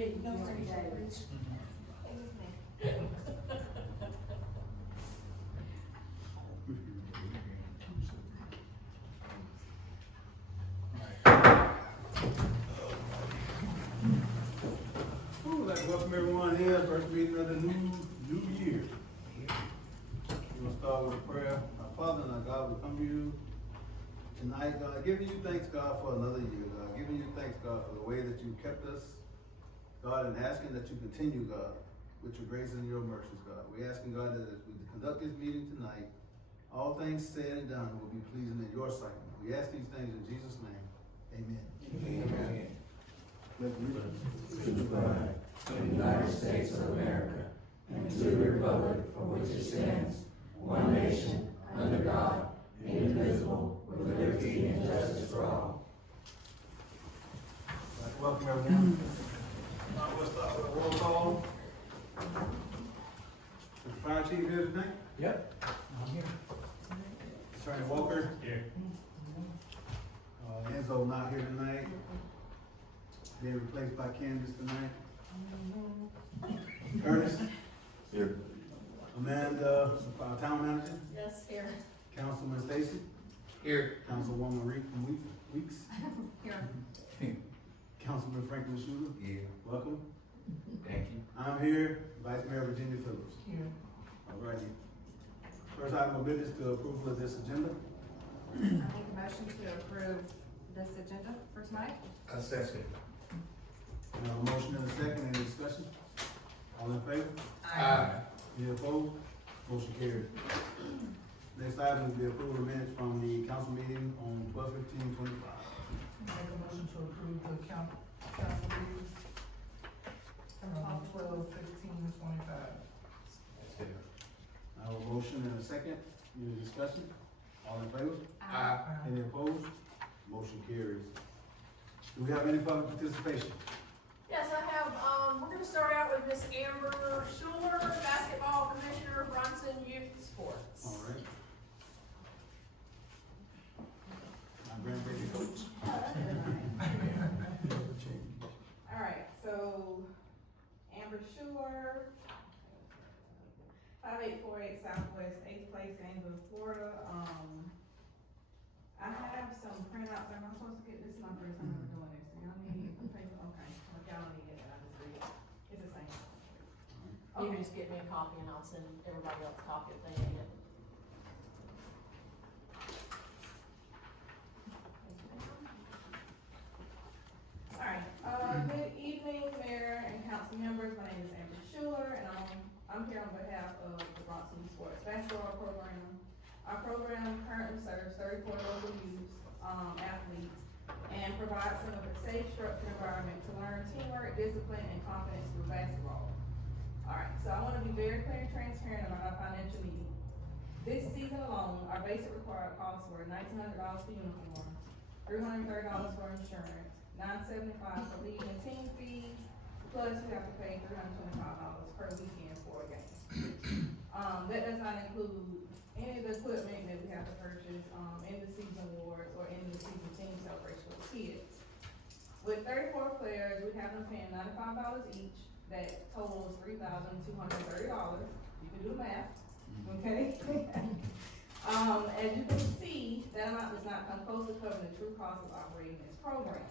me. No, sir, you should reach. I'd like to welcome everyone here, first meeting of the new year. We'll start with a prayer. Our Father and our God, we come to you tonight, God, giving you thanks, God, for another year, God, giving you thanks, God, for the way that you kept us, God, and asking that you continue, God, with your grace and your mercies, God. We're asking, God, that as we conduct this meeting tonight, all things said and done will be pleasing in your sight. We ask these things in Jesus' name. Amen. Amen. Pledge allegiance To the flag of the United States of America and to the republic for which it stands, one nation, under God, indivisible, with liberty and justice for all. I'd like to welcome everyone. We'll start with a roll call. Is the fire chief here tonight? Yep. I'm here. Attorney Walker? Here. Enzo not here tonight. Being replaced by Candace tonight. Curtis? Here. Amanda, our town manager. Yes, here. Councilman Stacy. Here. Councilwoman Weeks. Here. Councilman Franklin Schuler. Yeah. Welcome. Thank you. I'm here. Vice Mayor Virginia Phillips. Here. Alrighty. First item of business to approval of this agenda. I make a motion to approve this agenda for tonight. I second. We have a motion and a second. Any discussion? All in favor? Any opposed? Motion carried. Next item is the approval of minutes from the council meeting on 12/15/25. Make a motion to approve the council meetings from 12/15/25. I have a motion and a second. Any discussion? All in favor? Aye. Any opposed? Motion carries. Do we have any public participation? Yes, I have, we're gonna start out with Miss Amber Schuler, basketball commissioner, Bronson Youth Sports. All right. My grandbaby coach. Alright, so Amber Schuler, 5848 Southwest, 8th place, Gainesville, Florida. I have some printouts. Am I supposed to get this number? Is I'm doing this? Do y'all need paper? Okay, well, y'all don't need it, I just read it. It's the same. You can just get me a copy and I'll send everybody else a copy if they need it. Alright, good evening, Mayor and council members. My name is Amber Schuler, and I'm here on behalf of the Bronson Sports Basketball Program. Our program currently serves 34 local youth, athletes, and provides them with a safe, structured environment to learn teamwork, discipline, and confidence through basketball. Alright, so I wanna be very clear and transparent about our financial need. This season alone, our basic required costs were $1,900 for uniforms, $330 for insurance, $975 for league and team fees, plus we have to pay $325 per weekend for a game. That does not include any of the equipment that we have to purchase, in the season awards or in the season team celebration for the kids. With 34 players, we have them paying $95 each, that totals $3,230. You can do the math, okay? As you can see, that amount does not come close to covering the true cost of operating this program.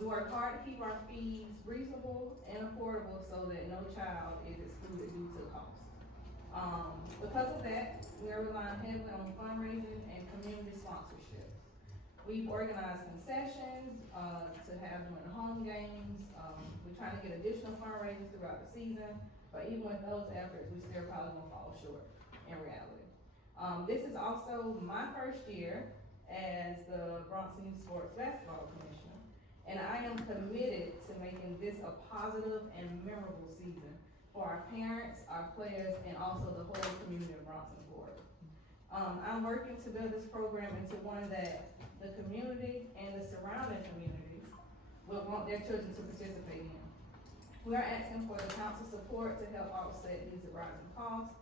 We work hard to keep our fees reasonable and affordable so that no child is excluded due to cost. Because of that, we are relying heavily on fundraising and community sponsorship. We've organized concessions, to have during the home games. We're trying to get additional fundraisers throughout the season, but even with those efforts, we still probably gonna fall short in reality. This is also my first year as the Bronson Youth Sports Basketball Commissioner, and I am committed to making this a positive and memorable season for our parents, our players, and also the whole community of Bronson, Florida. I'm working to build this program into one that the community and the surrounding communities will want their children to participate in. We are asking for the council support to help offset these rising costs,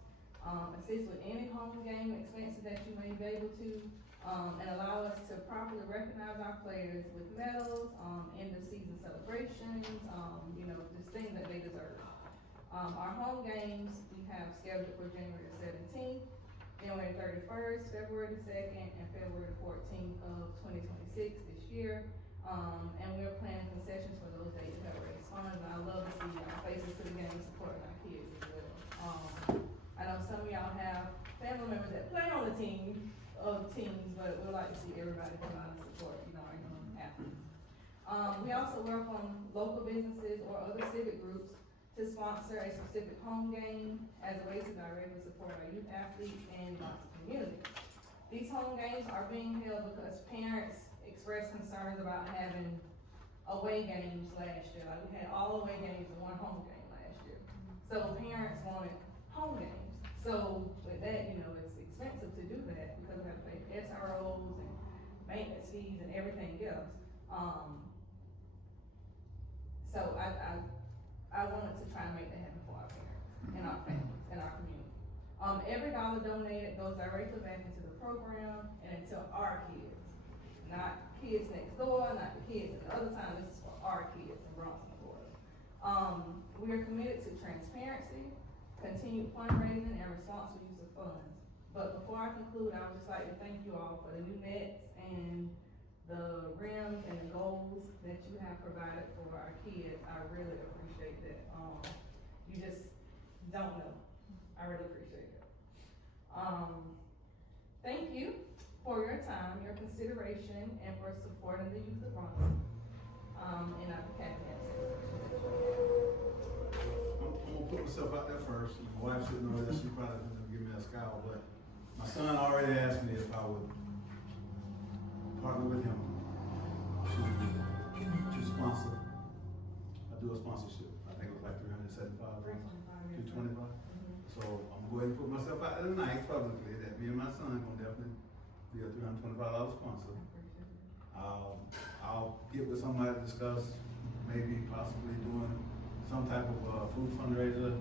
assist with any home game expenses that you may be able to, and allow us to properly recognize our players with medals, end of season celebrations, just things that they deserve. Our home games, we have scheduled for January 17th, January 31st, February 2nd, and February 14th of 2026 this year. And we're planning concessions for those dates that were funds, and I love to see our faces to the game supporting our kids as well. I know some of y'all have family members that play on the teams, but we like to see everybody come out and support, our young athletes. We also work on local businesses or other civic groups to sponsor a specific home game as a way to directly support our youth athletes and the community. These home games are being held because parents expressed concerns about having away games last year. Like, we had all away games and one home game last year. So parents wanted home games. So with that, it's expensive to do that because we have to pay SROs and maintenance fees and everything else. So I wanted to try and make that happen for our parents and our families and our community. Every dollar donated goes directly back into the program and into our kids. Not kids next door, not the kids at the other time, this is for our kids in Bronson, Florida. We are committed to transparency, continued fundraising, and responsible use of funds. But before I conclude, I would just like to thank you all for the new nets and the rims and the goals that you have provided for our kids. I really appreciate that. You just don't know. I really appreciate it. Thank you for your time, your consideration, and for supporting the youth of Bronson. And I'm happy to answer questions. I'm gonna put myself out there first. My wife should know that. She probably gonna give me a scowl, but my son already asked me if I would partner with him to sponsor. I do a sponsorship. I think it was like $375, $225. So I'm going to put myself out there tonight publicly that me and my son gonna definitely be a $325 sponsor. I'll get with somebody to discuss maybe possibly doing some type of food fundraiser,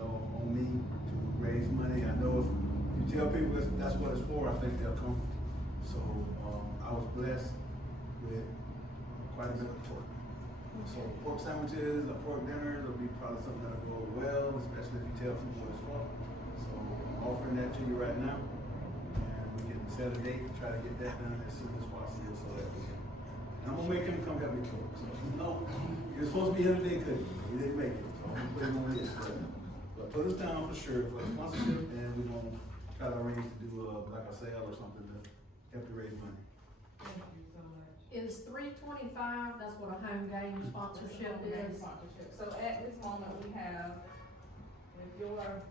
on me to raise money. I know if you tell people that's what it's for, I think they'll come. So I was blessed with quite a bit of pork. So pork sandwiches or pork dinners will be probably something that'll go well, especially if you tell people what it's for. So I'm offering that to you right now. We can set a date to try to get that done as soon as possible so that we can. And I'm gonna make him come help me cook. So he was supposed to be here today cooking. He didn't make it, so I'm gonna put him on this. But put us down for sure for a sponsorship, and we're gonna try to arrange to do like a sale or something to help you raise money. Thank you so much. Is $325, that's what a home game sponsorship is? Sponsorship. So at this moment, we have, with your,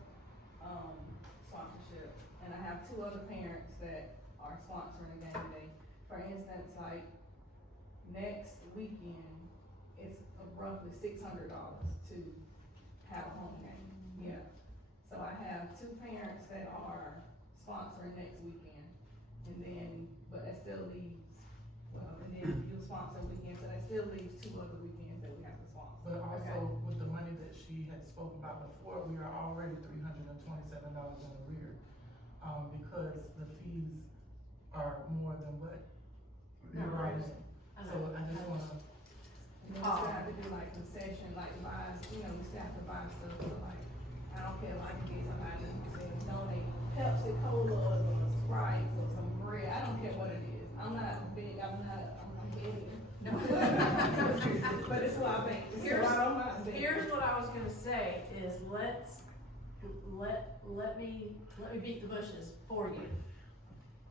sponsorship, and I have two other parents that are sponsoring a game day. For instance, like, next weekend, it's roughly $600 to have a home game, yeah. So I have two parents that are sponsoring next weekend, and then, but that still leaves, and then you'll sponsor weekend, so that still leaves two other weekends that we have to sponsor. But also, with the money that she had spoken about before, we are already $327 in arrear, because the fees are more than what we're writing. So I just wanna, And then we still have to do like concession, like buy, we still have to buy stuff, so like, I don't care, like, get somebody who says donate Pepsi Cola or Sprite or some bread, I don't care what it is. I'm not big. No. But it's a lot of things. Here's what I was gonna say, is let me beat the bushes for you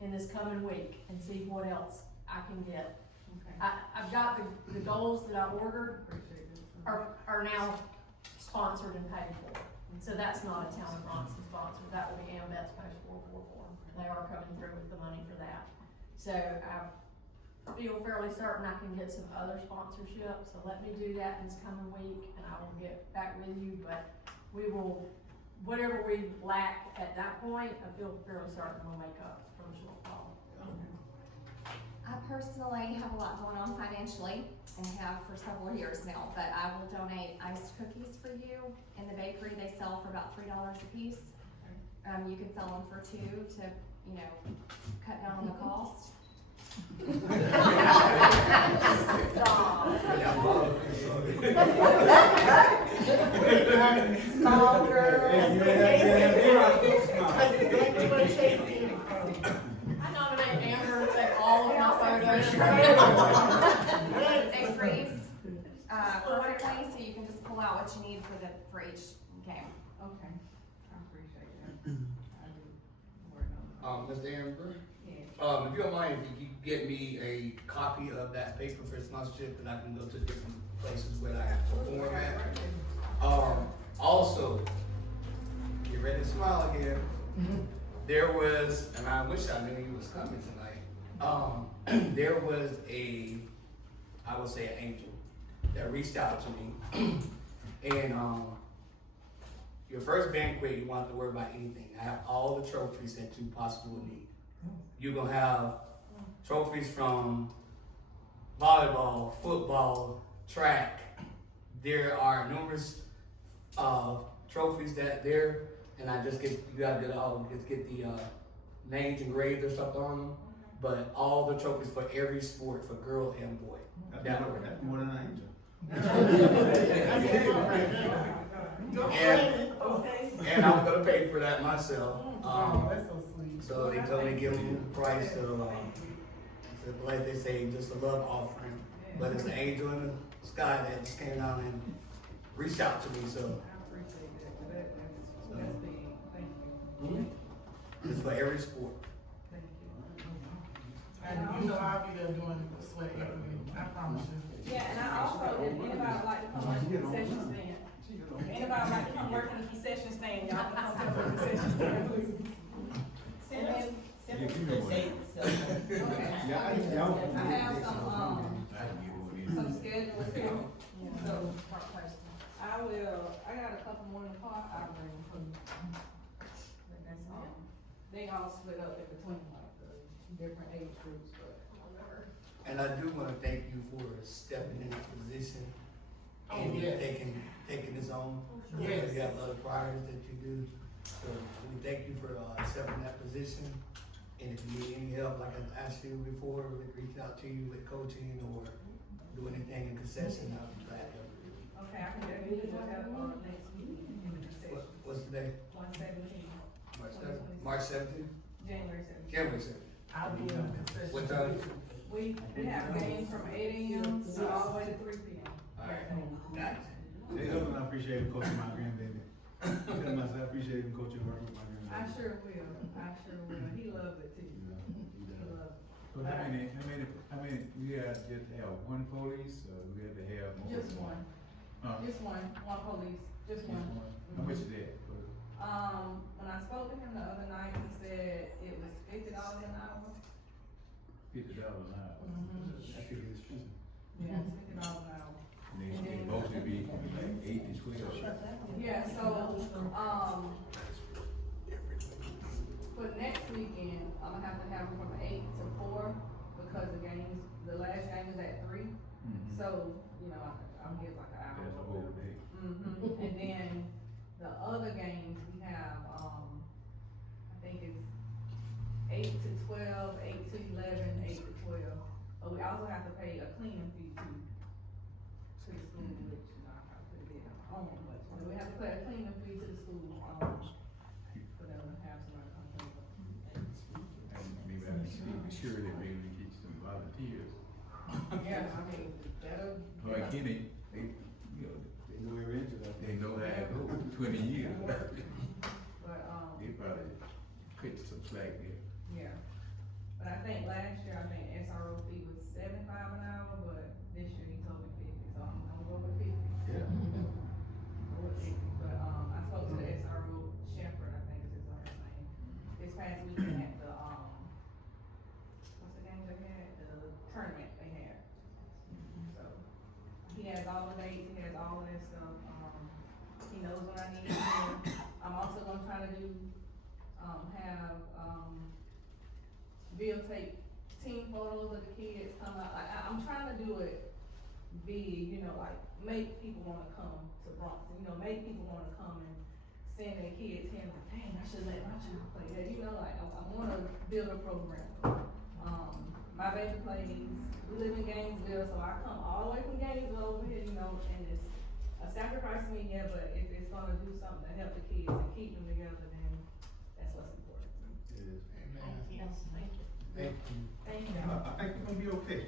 in this coming week and see what else I can get. Okay. I've got the goals that I ordered Appreciate it. are now sponsored and paid for. So that's not a Town of Bronson sponsor, that will be AMBET's Post 444. They are coming through with the money for that. So I feel fairly certain I can get some other sponsorships, so let me do that in this coming week and I will get back with you, but we will, whatever we lack at that point, I feel fairly certain we'll make up for the shortfall. I personally have a lot going on financially and have for several years now, but I will donate iced cookies for you. In the bakery, they sell for about $3 a piece. You can sell them for $2 to you know, cut down on the cost. Small girls. I nominate Amber to take all of my photos. Increase, perfectly, so you can just pull out what you need for each game. Okay, I appreciate that. I do work on Mr. Amber, it. Yeah. if you don't mind, if you could get me a copy of that paper for sponsorship, that I can go to different places where I have to perform at. Also, get ready to smile again. There was, and I wish I knew he was coming tonight. There was I would say an angel that reached out to me. And your first banquet, you won't have to worry about anything. I have all the trophies that you possibly need. You're gonna have trophies from volleyball, football, track. There are numerous trophies that there, and I just you gotta get the names engraved or something on them. But all the trophies for every sport, for girl and boy. That's more than an angel. And I'm gonna pay for that myself. That's so sweet. So they told me to give them the price of, like they say, just a love offering. But it's an angel in the sky that just came down and reached out to me, so. I appreciate that, that's big, thank you. It's for every sport. Thank you. And you know I'll be there doing the sweat equity, I promise you. Yeah, and I also, if anybody would like to come work in the concession stand, if anybody would like to come work in the concession stand, y'all can come to the concession stand, please. And then, okay. I have some schedules here, so I got a couple more in the car, I'll bring them for you. But that's, they all split up in between like the different age groups, but. And I do wanna thank you for stepping in this position. Oh, And yes. taking this on. Yes. You have other priorities that you do. So we thank you for accepting that position. And if you need any help, like I asked you before, reach out to you with coaching or do anything in concession, I'll be glad to help you. Okay, I can definitely do that next week in the concession. What's the day? 1/17, March 17th? January 17th. January 17th. I'll be in the concession. What time? We have games from 8 AM to all the way to 3 PM. Alright, gotcha. Hey, I appreciate him coaching my grandbaby. I appreciate him coaching work with my grandbaby. I sure will, he loves it too, Yeah, he he does. loves it. So how many, we had just have one police, or we had to have more? Just one, Huh? one police, just Just one. one? How much is that? When I spoke to him the other night, he said it was $50 an hour. $50 an hour. That could be expensive. Yeah, $50 an hour. And they mostly be like 8 to 12. Yeah, so, for next weekend, I'm gonna have to have them from 8 to 4, because the last game is at 3. Mhm. So, I'll get like an hour. That's a whole day. And then the other games, we have, I think it's 8 to 12, 8 to 11, 8 to 12. But we also have to pay a cleaning fee to the school, which, I put it on, but we have to pay a cleaning fee to the school, for them to have somebody come clean up. And maybe I can be sure that maybe we get some volunteers. Yeah, I mean, that'll. Like Kenny, they They know every inch of that. they know how it goes, 20 years. But, They probably cut some slack there. yeah, but I think last year, SRO fee was $75 an hour, but this year he told me 50, so I'm gonna go with 50. Yeah. Go with 50. But, I spoke to the SRO, Shepherd, I think is his last name, this past weekend at the, what's the game they had, the tournament they had. So, he has all the dates, he has all of that stuff, he knows what I need to do. I'm also gonna try to do, have, videotape team photos of the kids come out. I'm trying to do it big, like make people wanna come to Bronson, make people wanna come and seeing their kids here, like, dang, I should let my child play that, you know, like, I wanna build a program. My baby plays, we live in Gainesville, so I come all the way from Gainesville over here, you know, and it's a sacrifice to me, yeah, but if it's gonna do something to help the kids and keep them together, then that's what's important. It is. Amen. Yes, thank you. Thank you. Thank you. I think we're gonna be okay.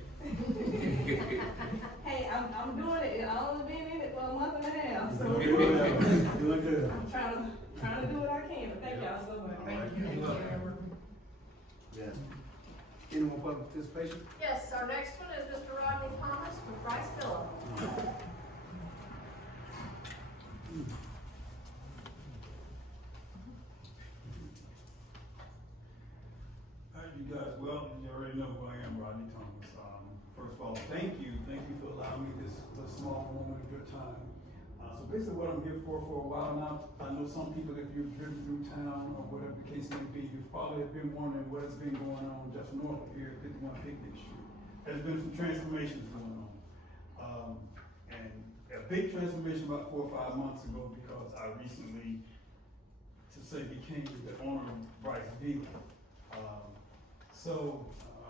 Hey, I'm doing it, I only been in it for a month and a half, so. Doing good. I'm trying to do what I can, but thank y'all so much. Thank you. Thank you. Yes. Any more public participation? Yes, our next one is Mr. Rodney Thomas from Price Phillip. Hi, you guys. Well, you already know who I am, Rodney Thomas. First of all, thank you for allowing me this small moment of your time. So basically what I'm here for a while now, I know some people, if you've driven through town or whatever the case may be, you've probably been wondering what's been going on just north of here at 51 Picnic Street. There's been some transformations going on. And a big transformation about 4 or 5 months ago, because I recently, became the owner of Bryce Villa.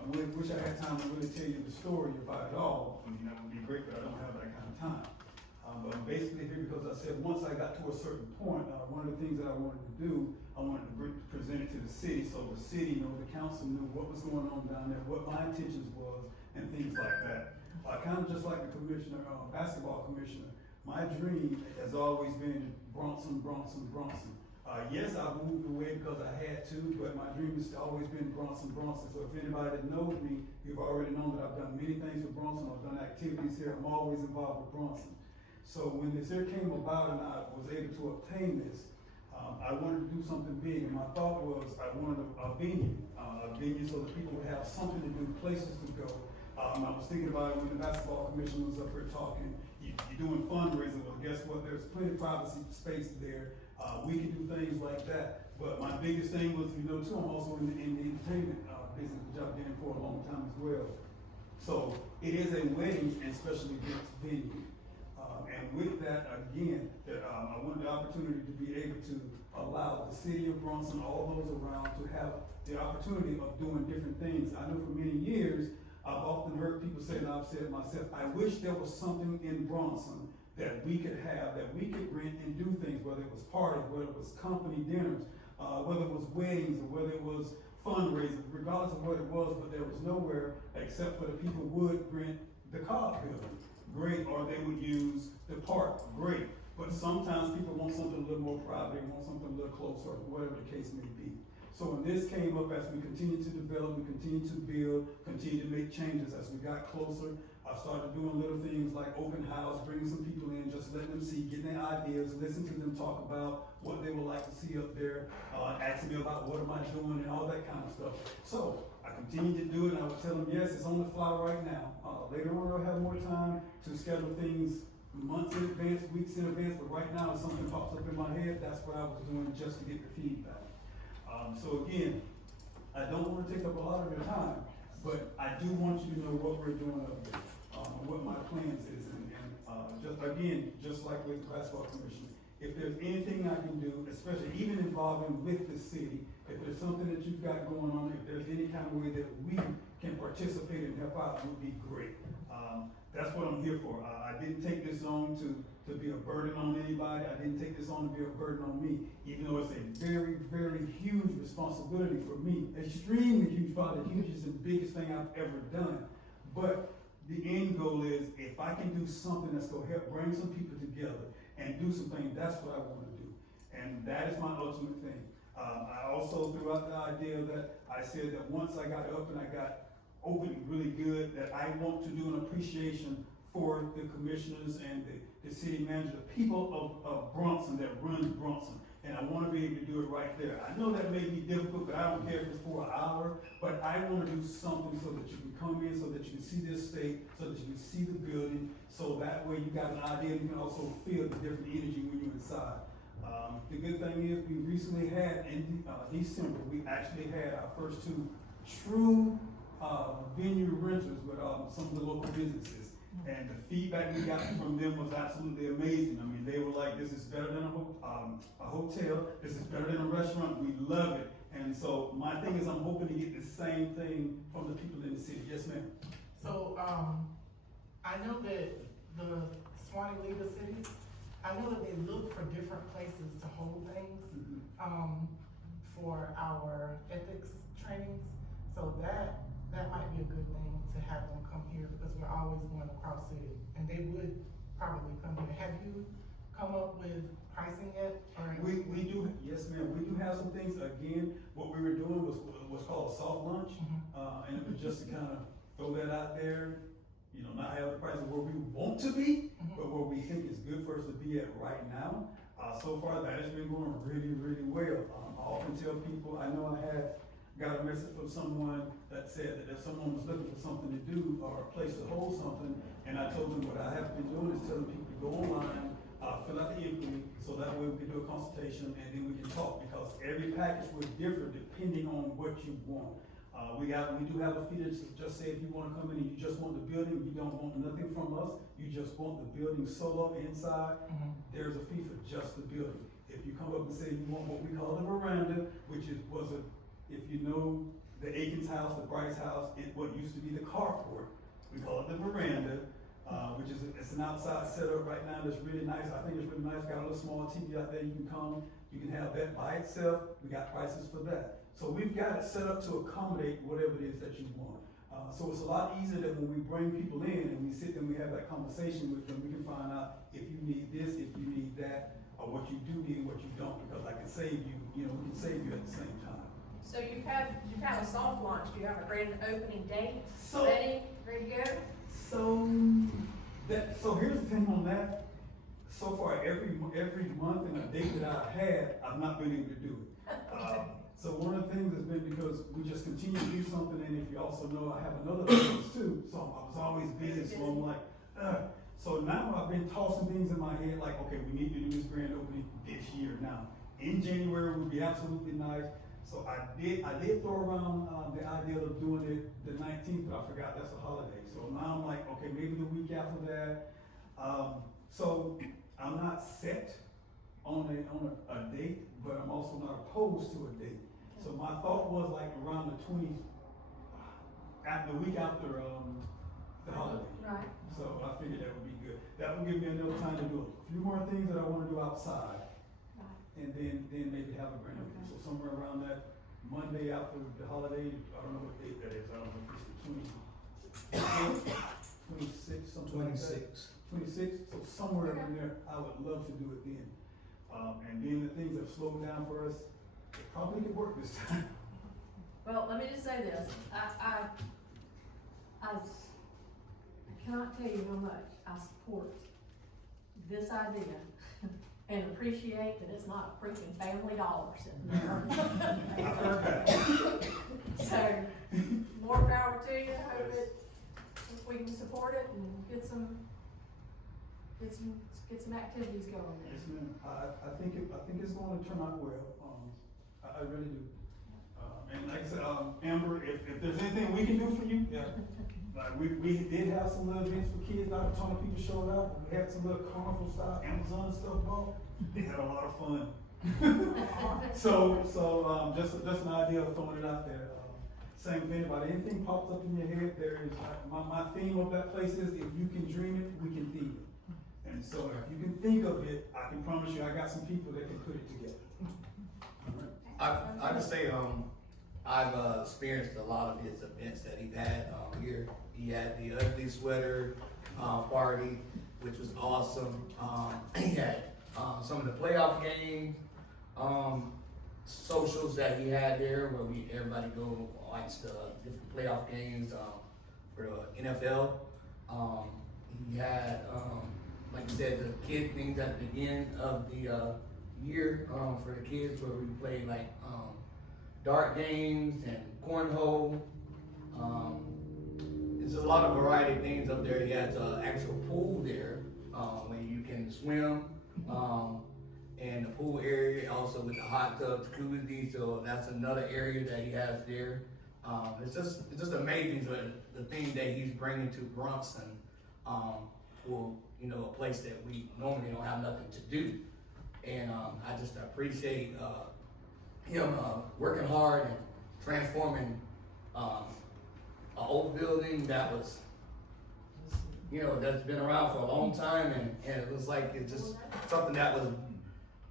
I wish I had time to really tell you the story about it all. I mean, that would be great, but I don't have that kind of time. But I'm basically here because I said once I got to a certain point, one of the things that I wanted to do, I wanted to present it to the city, so the city knew, the council knew what was going on down there, what my intentions was, and things like that. Kind of just like the commissioner, basketball commissioner, my dream has always been Bronson. Yes, I moved away because I had to, but my dream has always been Bronson. So if anybody that knows me, you've already known that I've done many things for Bronson. I've done activities here. I'm always involved with Bronson. So when this here came about and I was able to obtain this, I wanted to do something big. And my thought was I wanted a venue so that people would have something to do, places to go. I was thinking about it when the basketball commission was up here talking. You're doing fundraising. Well, guess what? There's plenty of privacy space there. We can do things like that. But my biggest thing was, too, I'm also in the entertainment business, which I've been in for a long time as well. So it is a weddings and special events venue. And with that, again, I wanted the opportunity to be able to allow the city of Bronson, all those around, to have the opportunity of doing different things. I know for many years, I've often heard people say, and I've said myself, I wish there was something in Bronson that we could have, that we could rent and do things, whether it was parties, whether it was company dinners, whether it was weddings, or whether it was fundraising, regardless of what it was, but there was nowhere except for the people would rent the Cobb building. Great, or they would use the park, great. But sometimes people want something a little more private, they want something a little closer, whatever the case may be. So when this came up, as we continued to develop, we continued to build, continued to make changes as we got closer. I started doing little things like open house, bringing some people in, just letting them see, getting their ideas, listen to them talk about what they would like to see up there, asking me about what am I doing and all that kind of stuff. So I continued to do it, and I would tell them, yes, it's on the fly right now. Later on, I'll have more time to schedule things months in advance, weeks in advance, but right now, if something pops up in my head, that's what I was doing just to get the feedback. So again, I don't want to take up a lot of your time, but I do want you to know what we're doing up here, what my plans is, and just like with the basketball commission, if there's anything I can do, especially even involving with the city, if there's something that you've got going on, if there's any kind of way that we can participate and help out, it would be great. That's what I'm here for. I didn't take this on to be a burden on anybody. I didn't take this on to be a burden on me, even though it's a very, very huge responsibility for me. Extremely huge, probably the hugest and biggest thing I've ever done. But the end goal is, if I can do something that's gonna help bring some people together and do some things, that's what I wanna do. And that is my ultimate thing. I also threw out the idea that I said that once I got up and I got open really good, that I want to do an appreciation for the commissioners and the city manager, the people of Bronson that runs Bronson. And I want to be able to do it right there. I know that may be difficult, but I don't care if it's for an hour, but I want to do something so that you can come in, so that you can see this state, so that you can see the building, so that way you got an idea, you can also feel the different energy when you're inside. The good thing is we recently had, in December, we actually had our first 2 true venue renters with some of the local businesses. And the feedback we got from them was absolutely amazing. I mean, they were like, this is better than a hotel, this is better than a restaurant, we love it. And so my thing is, I'm hoping to get the same thing from the people in the city. Yes, ma'am? So, I know that the Swanee League of Cities, I know that they look for different places to hold things, for our ethics trainings. So that might be a good thing to have them come here, because we're always going across city, and they would probably come here. Have you come up with pricing yet? Or We do, yes ma'am, we do have some things. Again, what we were doing was called a soft lunch. And it was just to kind of throw that out there, you know, not have the prices where we want to be, but where we think is good for us to be at right now. So far, that has been going really, really well. I often tell people, I know I got a message from someone that said that if someone was looking for something to do or a place to hold something, and I told them what I have been doing is telling people to go online, fill out the inquiry, so that way we can do a consultation and then we can talk, because every package was different depending on what you want. We do have a fee that just say if you wanna come in and you just want the building, you don't want nothing from us, you just want the building solo inside, there's a fee for just the building. If you come up and say you want what we call the veranda, which if you know the Aikens house, the Bryce house, what used to be the carport, we call it the veranda, which is, it's an outside setup right now that's really nice. I think it's really nice, got a little small TV out there, you can come, you can have that by itself, we got prices for that. So we've got it set up to accommodate whatever it is that you want. So it's a lot easier that when we bring people in and we sit and we have that conversation with them, we can find out if you need this, if you need that, or what you do need and what you don't, because I can save you, we can save you at the same time. So you've had a soft launch, do you have a grand opening date So- ready to go? So here's the thing on that. So far, every month and a date that I've had, I've not been able to do it. So one of the things has been because we just continue to do something, and if you also know, I have another business too, so I was always busy, so I'm like, So now I've been tossing things in my head like, okay, we need to do this grand opening this year now. In January would be absolutely nice. So I did throw around the idea of doing it the 19th, but I forgot that's a holiday. So now I'm like, okay, maybe the week after that. So I'm not set on a date, but I'm also not opposed to a date. So my thought was like around the 20th, the week after the holiday. Right. So I figured that would be good. That would give me enough time to do a few more things that I want to do outside. And then maybe have a grand opening. So somewhere around that Monday after the holiday, I don't know what date that is. I don't know if it's the 26th, something like that. 26th. So somewhere in there, I would love to do it then. And then the things have slowed down for us, it probably could work this time. Well, let me just say this, I cannot tell you how much I support this idea and appreciate that it's not a freaking Family Dollar sitting there. I've heard that. So, more power to you, hope if we can support it and get some activities going there. Yes, ma'am. I think it's going to turn out well. I really do. And like I said, Amber, if there's anything we can do for you, yeah. Like we did have some little events for kids. Not a ton of people showed up. We had some little carnival style Amazon stuff going. They had a lot of fun. So just an idea of throwing it out there. Same thing about anything pops up in your head. There is my theme of that place is if you can dream it, we can feed it. And so if you can think of it, I can promise you I got some people that can put it together. I can say, I've experienced a lot of his events that he had here. He had the ugly sweater party, which was awesome. He had some of the playoff games, socials that he had there, where everybody go watch the different playoff games for the NFL. He had, like you said, the kid things at the beginning of the year for the kids, where we played like dart games and cornhole. There's a lot of variety of things up there. He has an actual pool there where you can swim, and the pool area also with the hot tub jacuzzi. So that's another area that he has there. It's just amazing the thing that he's bringing to Bronson for, you know, a place that we normally don't have nothing to do. And, I just appreciate, him, working hard and transforming, an old building that was, you know, that's been around for a long time, and it was like, it's just something that was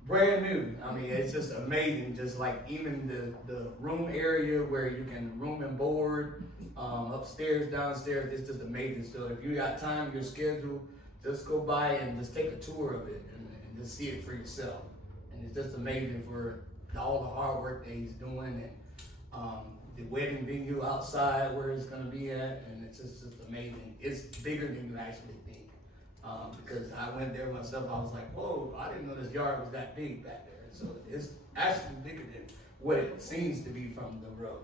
brand new. I mean, it's just amazing, just like even the room area where you can room and board, upstairs, downstairs, it's just amazing. So if you got time, your schedule, just go by and just take a tour of it and just see it for yourself. And it's just amazing for all the hard work that he's doing, and the wedding venue outside where it's gonna be at, and it's just amazing. It's bigger than you actually think. Because I went there myself, I was like, whoa, I didn't know this yard was that big back there. So it's actually bigger than what it seems to be from the road.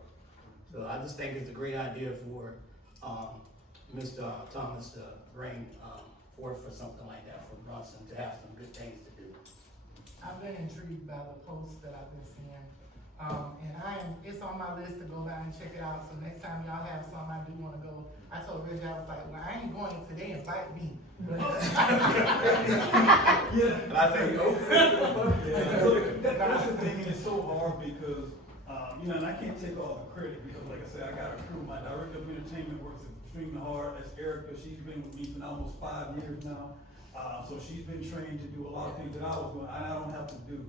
So I just think it's a great idea for, Mr. Thomas to bring, forth for something like that for Bronson, to have some good things to do. I've been intrigued by the posts that I've been seeing. And it's on my list to go by and check it out, so next time y'all have some, I do wanna go. I told Reggie, I was like, well, I ain't going if they invite me. Yeah. And I think, Yeah, so that's the thing, and it's so hard because, you know, and I can't take all the credit because, like I said, I got a crew. My director of entertainment works extremely hard. That's Erica. She's been with me for almost 5 years now. So she's been trained to do a lot of things that I was doing, and I don't have to do.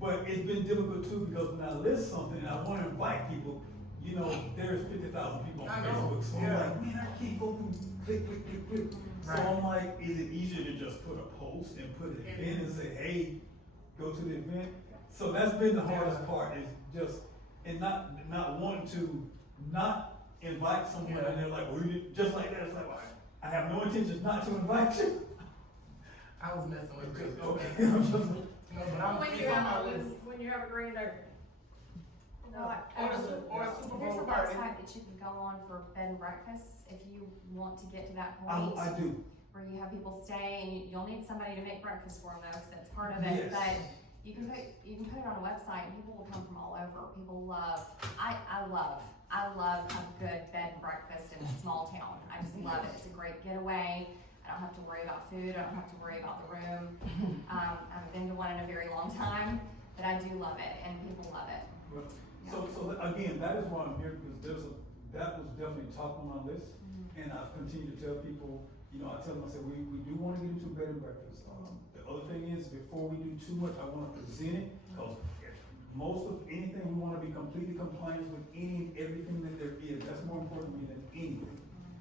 But it's been difficult too because when I list something and I want to invite people, you know, there's 50,000 people on Facebook. So I'm like, man, I can't go through click. So I'm like, is it easier to just put a post and put an event and say, hey, go to the event? So that's been the hardest part, is just, and not wanting to not invite someone and they're like, well, you just like that. It's like, well, I have no intentions not to invite you. I was messing with Chris. Okay. No, but I'm, When it's you on my have, list. when you have a grand opening. No, Or a Super there's Bowl a party. website that you can go on for bed and breakfast if you want to get to that I point. do. Where you have people stay, and you'll need somebody to make breakfast for them though, because that's part of it. Yes. But you can put it on a website, and people will come from all over. People love, I love a good bed and breakfast in a small town. I just love it. It's a great getaway. I don't have to worry about food. I don't have to worry about the room. I haven't been to one in a very long time, but I do love it, and people love it. So again, that is why I'm here, because that was definitely top on my list. And I've continued to tell people, you know, I tell them, I said, we do want to get into bed and breakfast. The other thing is, before we do too much, I want to present it, because most of anything, we want to be completely compliant with any and everything that there is. That's more important to me than anything.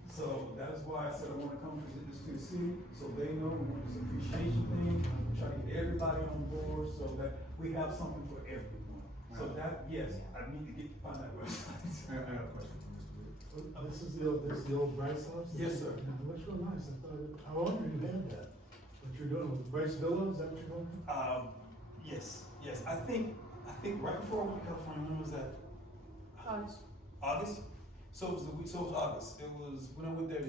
So that is why I said I want to come present this to the city, so they know we want this appreciation thing, try to get everybody on board, so that we have something for everyone. So that, yes, I need to find that website. I got a question for Mr. Wood. This is the old Bryce house? Yes, sir. It looks real nice. I wonder you had that. What you're doing with Bryce Villa, is that what you're doing? Yes. I think right before I went to California, when was that? August? So it was August. It was when I went there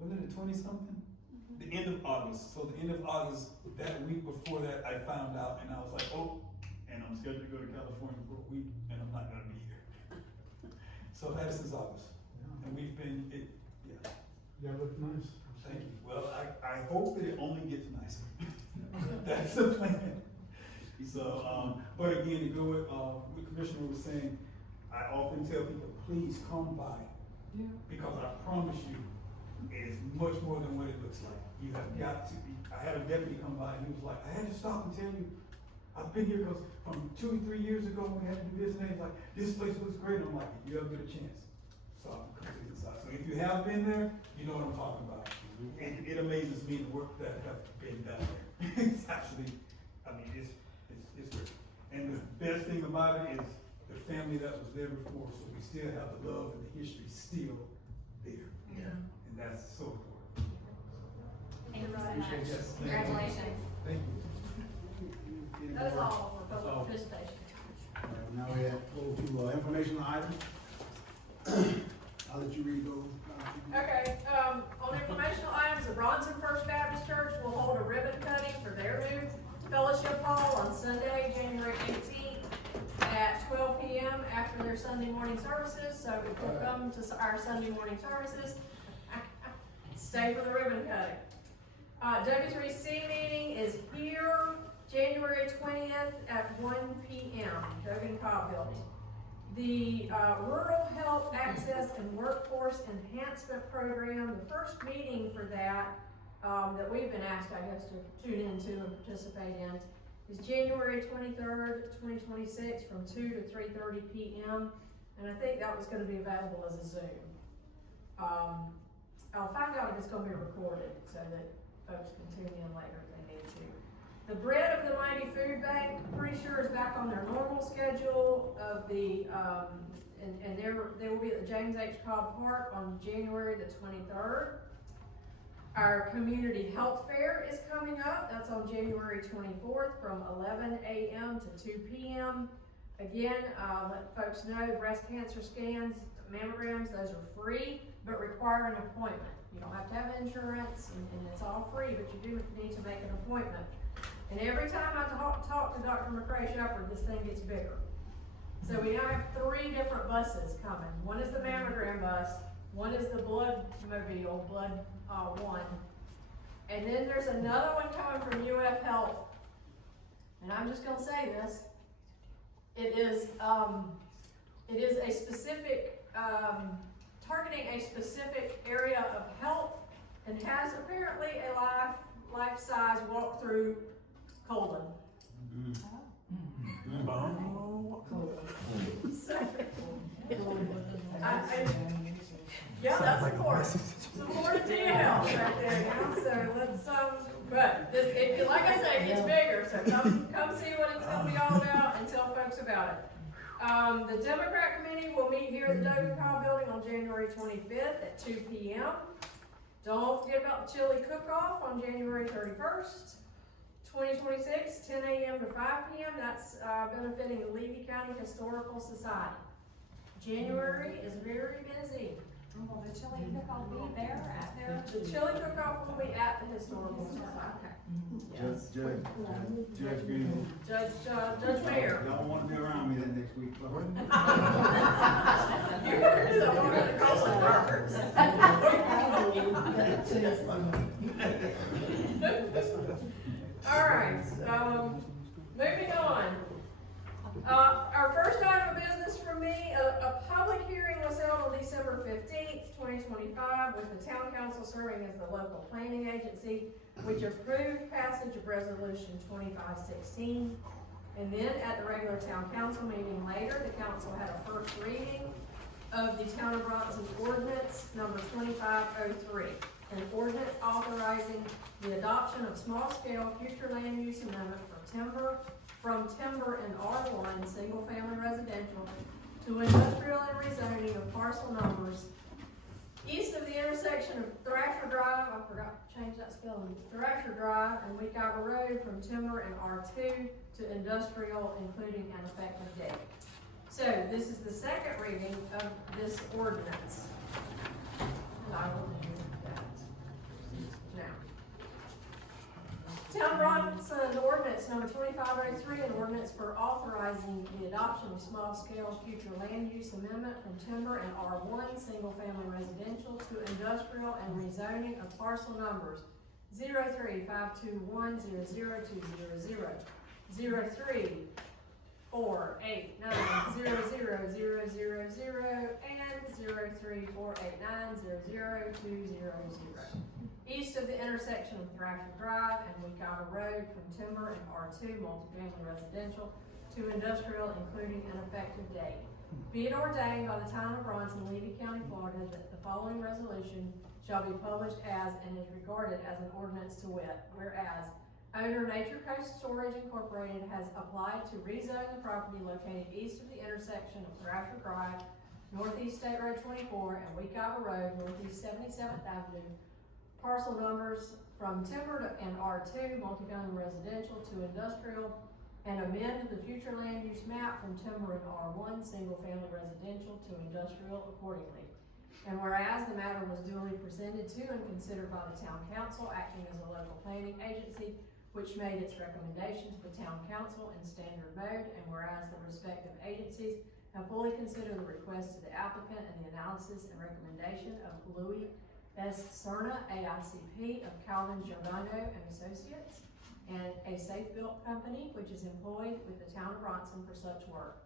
wasn't it the 20 something? The end of August. So the end of August, that week before that, I found out and I was like, oh, and I'm scheduled to go to California for a week and I'm not gonna be here. So that is since August. Yeah. And we've been, Yeah, it looked nice. thank you. Well, I hope that it only gets nicer. That's the plan. So, but again, to go with what the Commissioner was saying, I often tell people, please come by. Yeah. Because I promise you, it is much more than what it looks like. You have got to be. I had a deputy come by and he was like, I had to stop and tell you, I've been here because from 2 or 3 years ago we had to do this and he's like, this place looks great. And I'm like, if you ever get a chance, stop and come see the side. So if you have been there, you know what I'm talking about. It amazes me the work that have been done there. It's actually, I mean, it's great. And the best thing about it is the family that was there before, so we still have the love and the history still there. Yeah. And that's so important. Thank you so Appreciate much. that. Congratulations. Thank you. That is all for public participation. Now we have go to informational items. I'll let you read those. Okay, on informational items, the Bronson First Baptist Church will hold a ribbon cutting for their new fellowship hall on Sunday, January 18th at 12 p.m. after their Sunday morning services. So if you come to our Sunday morning services, Stay for the ribbon cutting. W3C meeting is here, January 20th at 1 p.m., Dogan Cobb building. The Rural Health Access and Workforce Enhancement Program, the first meeting for that, that we've been asked, I guess, to tune into and participate in, is January 23rd, 2026 from 2 to 3:30 p.m. And I think that was gonna be available as a Zoom. I'll find out if it's gonna be recorded so that folks can tune in later if they need to. The Bread of the Mighty Food Bank, pretty sure is back on their normal schedule of the, and they will be at the James H. Cobb Park on January the 23rd. Our Community Health Fair is coming up. That's on January 24th from 11 a.m. to 2 p.m. Again, let folks know breast cancer scans, mammograms, those are free, but require an appointment. You don't have to have insurance, and it's all free, but you do need to make an appointment. And every time I talk to Dr. McCrae Shepherd, this thing gets bigger. So we now have 3 different buses coming. One is the mammogram bus, one is the blood mobile, blood one, and then there's another one coming from UF Health. And I'm just gonna say this. It is a specific, targeting a specific area of health and has apparently a life-size walk-through colon. So, yeah, that's of course. Supported to your health right there, you know, so let's, but this, like I say, it gets bigger, so come see what it's gonna be all about and tell folks about it. The Democrat Committee will meet here at the Dogan Cobb building on January 25th at 2 p.m. Don't forget about the chili cook-off on January 31st, 2026, 10 a.m. to 5 p.m. That's benefiting the Levy County Historical Society. January is very busy. Will the chili cook-off be there at their? The chili cook-off will be at the Historical Society. Yes. Judge Green. Judge Mayor. Y'all wanna be around me that next week? You better do the order to call the workers. All right, moving on. Our first item of business for me, a public hearing was held on December 15th, 2025, with the town council serving as the local planning agency, which approved passage of resolution 2516. And then at the regular town council meeting later, the council had a first reading of the Town of Bronson ordinance number 2503. An ordinance authorizing the adoption of small-scale future land use amendment from timber and R1 single-family residential to industrial and rezoning of parcel numbers east of the intersection of Thrasher Drive, I forgot to change that spelling, Thrasher Drive and Weekover Road from timber and R2 to industrial, including an effective date. So this is the second reading of this ordinance. And I will do that now. Town of Bronson ordinance number 2503, an ordinance for authorizing the adoption of small-scale future land use amendment from timber and R1 single-family residential to industrial and rezoning of parcel numbers 03-521-00200, 03-489-00000, and 03-489-00200. East of the intersection of Thrasher Drive and Weekover Road from timber and R2 multifamily residential to industrial, including an effective date. Be it ordained by the Town of Bronson, Levy County, Florida, that the following resolution shall be published as and is regarded as an ordinance to wit, whereas owner Nature Coast Storage Incorporated has applied to rezone the property located east of the intersection of Thrasher Drive, Northeast State Road 24, and Weekover Road, Northeast 77th Avenue, parcel numbers from timber and R2 multifamily residential to industrial, and amend the future land use map from timber and R1 single family residential to industrial accordingly. And whereas the matter was duly presented to and considered by the town council acting as a local planning agency, which made its recommendation to the town council in standard mode, and whereas the respective agencies have fully considered the request of the applicant and the analysis and recommendation of Louis S. Cerna, AICP of Calvin Giordano and Associates, and a Safe Built Company, which is employed with the town of Bronson for such work.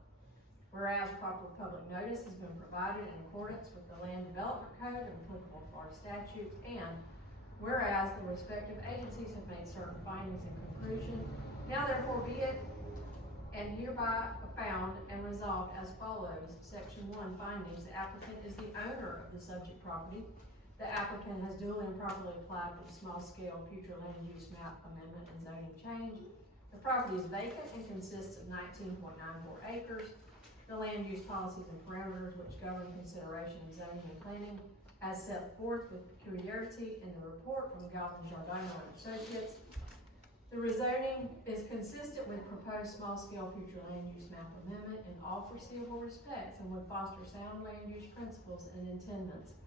Whereas proper public notice has been provided in accordance with the Land Development Code and applicable Florida statutes, and whereas the respective agencies have made certain findings and conclusion, now therefore be it and hereby found and resolved as follows. Section 1, findings. The applicant is the owner of the subject property. The applicant has duly and properly applied for the small-scale future land use map amendment and zoning change. The property is vacant and consists of 19.94 acres. The land use policies and parameters which govern consideration of zoning and planning as set forth with peculiarity in the report from Calvin Giordano and Associates. The rezoning is consistent with proposed small-scale future land use map amendment in all foreseeable respects and would foster sound land use principles and intendants,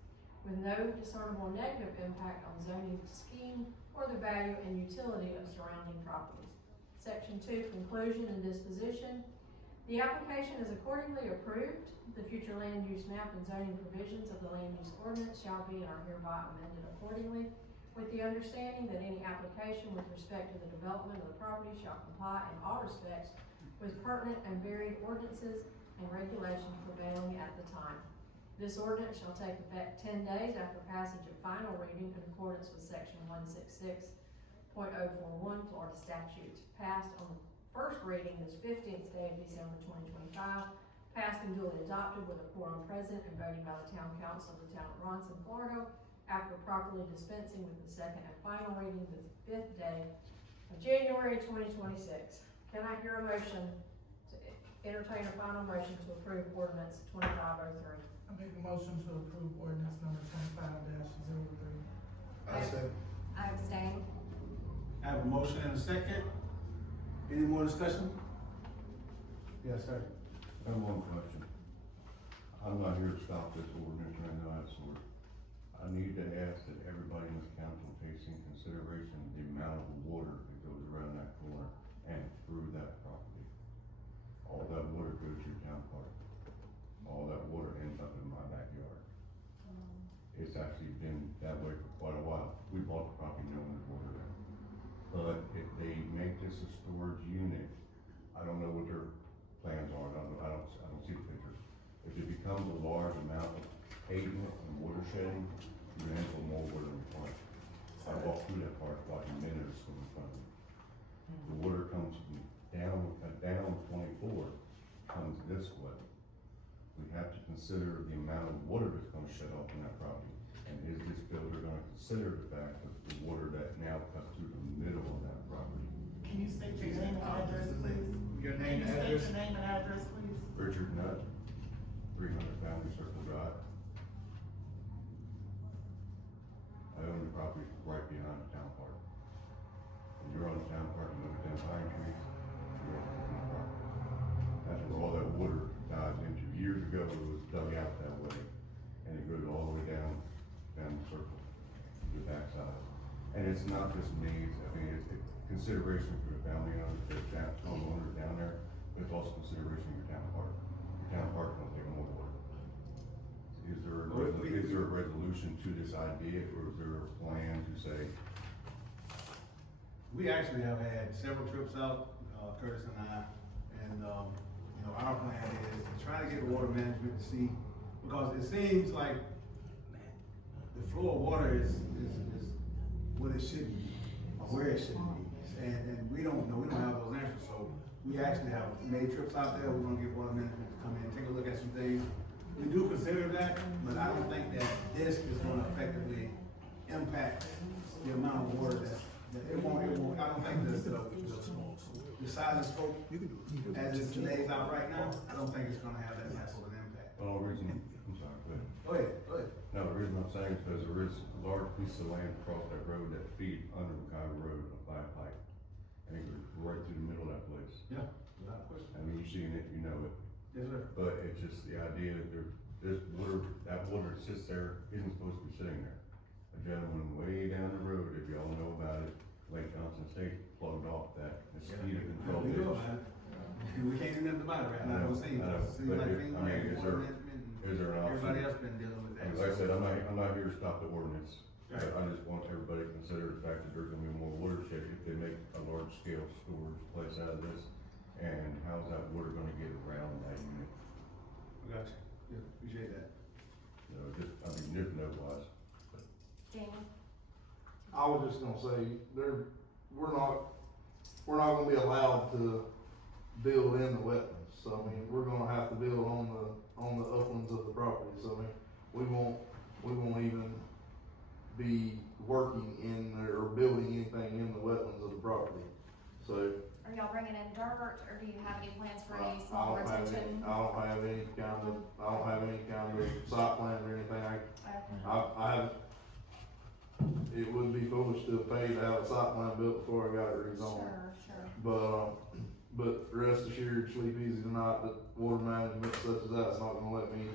with no discernible negative impact on zoning scheme or the value and utility of surrounding properties. Section 2, conclusion and disposition. The application is accordingly approved. The future land use map and zoning provisions of the land use ordinance shall be and are hereby amended accordingly, with the understanding that any application with respect to the development of the property shall comply in all respects with pertinent and varied ordinances and regulations prevailing at the time. This ordinance shall take effect 10 days after passage of final reading in accordance with section 166.041 Florida statutes. Passed on the first reading this 15th day of December 2025, passed and duly adopted with a quorum present and voting by the town council of the town of Bronson, Florida, after properly dispensing with the second and final reading the 5th day of January 2026. Can I hear a motion to entertain a final motion to approve ordinance 2503? I make a motion to approve ordinance number 25-03. I say. I abstain. I have a motion and a second. Any more discussion? Yes, sir. I have one question. I'm not here to stop this ordinance or anything of that sort. I need to ask that everybody in this council takes in consideration the amount of water that goes around that corner and through that property. All that water goes to your town park. All that water ends up in my backyard. It's actually been that way for quite a while. We bought the property knowing there's water there. But if they make this a storage unit, I don't know what their plans are, I don't see the pictures. If it becomes a large amount of pavement and water shedding, you're gonna have more water in the park. I walked through that park watching minnows swim in front of me. The water comes from down 24, comes this way. We have to consider the amount of water that's gonna shed off in that property. And is this builder gonna consider the fact that the water that now cuts through the middle of that property? Can you state your name and address, please? Your name and Can you address? state your name and address, please? Richard Nutt, 300 Boundary Circle Drive. I own the property right behind the town park. When you're on the town park and look at them pine trees, you're on the park. That's where all that water dives into. Years ago, it was dug out that way, and it goes all the way down the circle, to the backside. And it's not just me, I mean, it's consideration for the family owners, the homeowners down there, but it's also consideration for your town park. Your town park will take more water. Is there a resolution to this idea, or is there a plan to say? We actually have had several trips out, Curtis and I, and, our plan is to try to get water management to see, because it seems like the flow of water is what it should be, or where it should be. And we don't know, we don't have those answers, so we actually have made trips out there. We're gonna get water management to come in, take a look at some things. We do consider that, but I don't think that this is gonna effectively impact the amount of water that it won't, I don't think the size and scope as it lays out right now, I don't think it's gonna have that massive of an impact. Well, the reason, I'm sorry, Go ahead. no, the reason I'm saying is because there is a large piece of land across that road that feed under McIver Road, a flat pipe. And it goes right through the middle of that place. Yeah, without question. I mean, you've seen it, you know it. Yes, sir. But it's just the idea that that water that sits there isn't supposed to be sitting there. A gentleman way down the road, if y'all know about it, Lake Johnson State plugged off that mosquito control We ditch. know about it. We can't do nothing about it right now, I know, it seems I know, like but things I mean, like is water there- management. is there an option? Everybody else been dealing with that. Like I said, I'm not here to stop the ordinance, but Right. I just want everybody to consider the fact that there's gonna be more watershed if they make a large scale storage place out of this. And how's that water gonna get around that unit? I got you. Yeah, appreciate that. You know, just, I mean, nip note wise. Daniel? I was just gonna say, we're not gonna be allowed to build in the wetlands, so I mean, we're gonna have to build on the uplands of the property, so I mean, we won't even be working in there or building anything in the wetlands of the property, so. Are y'all bringing in dirt, or do you have any plans for any I small don't have any- retention? I don't have any kind of site plan or anything, Okay. I haven't, it would be foolish to have paid to have a site plan built before I got it rezoned. Sure. But rest assured, sleep easy tonight, that water management such as that's not gonna let me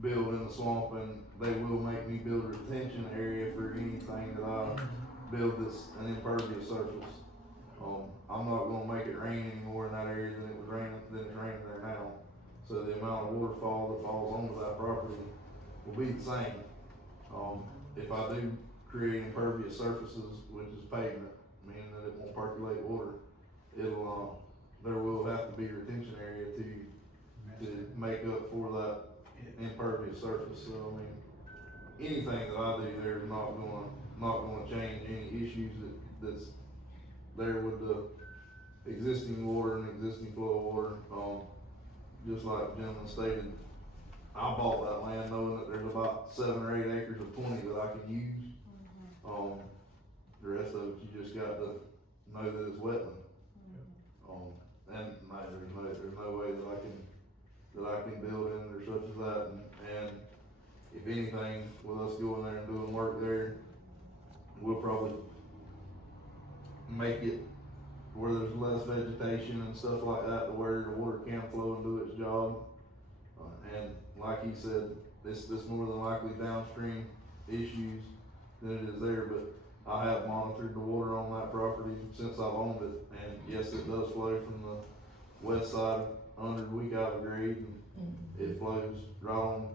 build in the swamp, and they will make me build a retention area for anything that I build this, an impervious surface. I'm not gonna make it rain anymore in that area than it's raining there now. So the amount of waterfall that falls onto that property will be the same. If I do create impervious surfaces, which is pavement, meaning that it won't percolate water, there will have to be retention area to make up for that impervious surface, so I mean, anything that I do there is not gonna change any issues that's there with the existing water and existing flow of water. Just like the gentleman stated, I bought that land knowing that there's about 7 or 8 acres of 20 that I can use. The rest of it, you just got to know that it's wetland. And no, there's no way that I can build in there such as that, and if anything, with us going there and doing work there, we'll probably make it where there's less vegetation and stuff like that, to where the water can flow and do its job. And like he said, this more than likely downstream issues than it is there, but I have monitored the water on that property since I've owned it, and yes, it does flow from the west side under the weak out of grade, and it flows right on.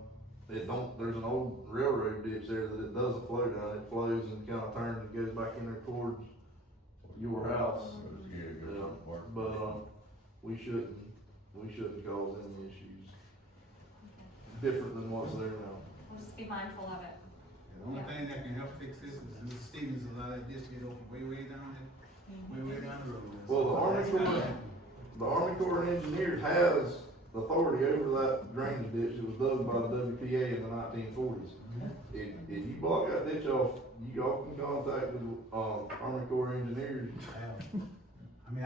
There's an old railroad ditch there that it doesn't flow down, it flows and kind of turns and goes back in there towards your house. But we shouldn't cause any issues different than what's there now. We'll just be mindful of it. The only thing that can help fix this is Mr. Stevens allow that ditch to get open way down the road. Well, the Army Corps of Engineers has authority over that drainage ditch that was dug by the WPA in the 1940s. If you block that ditch off, you all can contact the Army Corps of Engineers. I mean,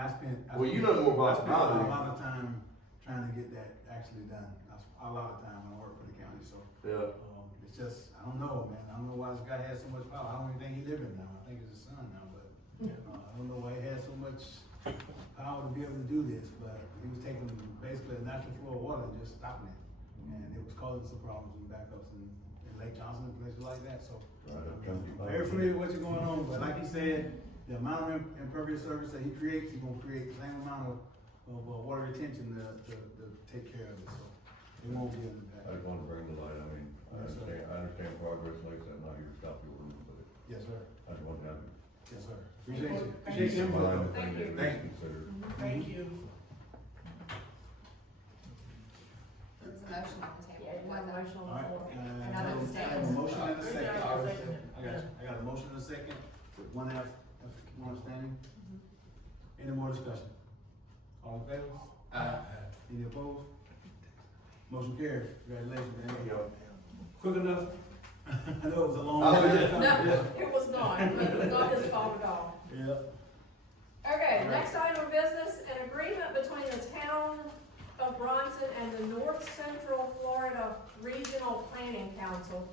Well, you know more about it than I I do. spent a lot of time trying to get that actually done. A lot of time when I work for the county, so. Yeah. It's just, I don't know, man. I don't know why this guy has so much power. I don't even think he lives in now. I think it's his son now, but, I don't know why he has so much power to be able to do this, but he was taking basically a natural flow of water and just stopping it. And it was causing some problems and backups in Lake Johnson and places like that, so. Very familiar with what's going on, but like he said, the amount of impervious surface that he creates, he's gonna create the same amount of water retention to take care of it, so. It won't be an impact. I just wanted to bring the light, I mean, I understand progress, like I said, I'm not here to stop the ordinance, but Yes, sir. I just want to have Yes, sir. Appreciate you. Thank Appreciate you. your input. Thank you. Thank you. considered. Thank you. There was a motion on the table. Yeah, you have a motion on the Alright, floor. Another I have a second. motion and a second. Second. I got a motion and a second, with one abstaining. Any more discussion? All in favor? Any opposed? Motion carries. Congratulations, man. Quick enough? I know it was a long time. No, it was not, it was not his fault at all. Yeah. Okay, next item of business, an agreement between the town of Bronson and the North Central Florida Regional Planning Council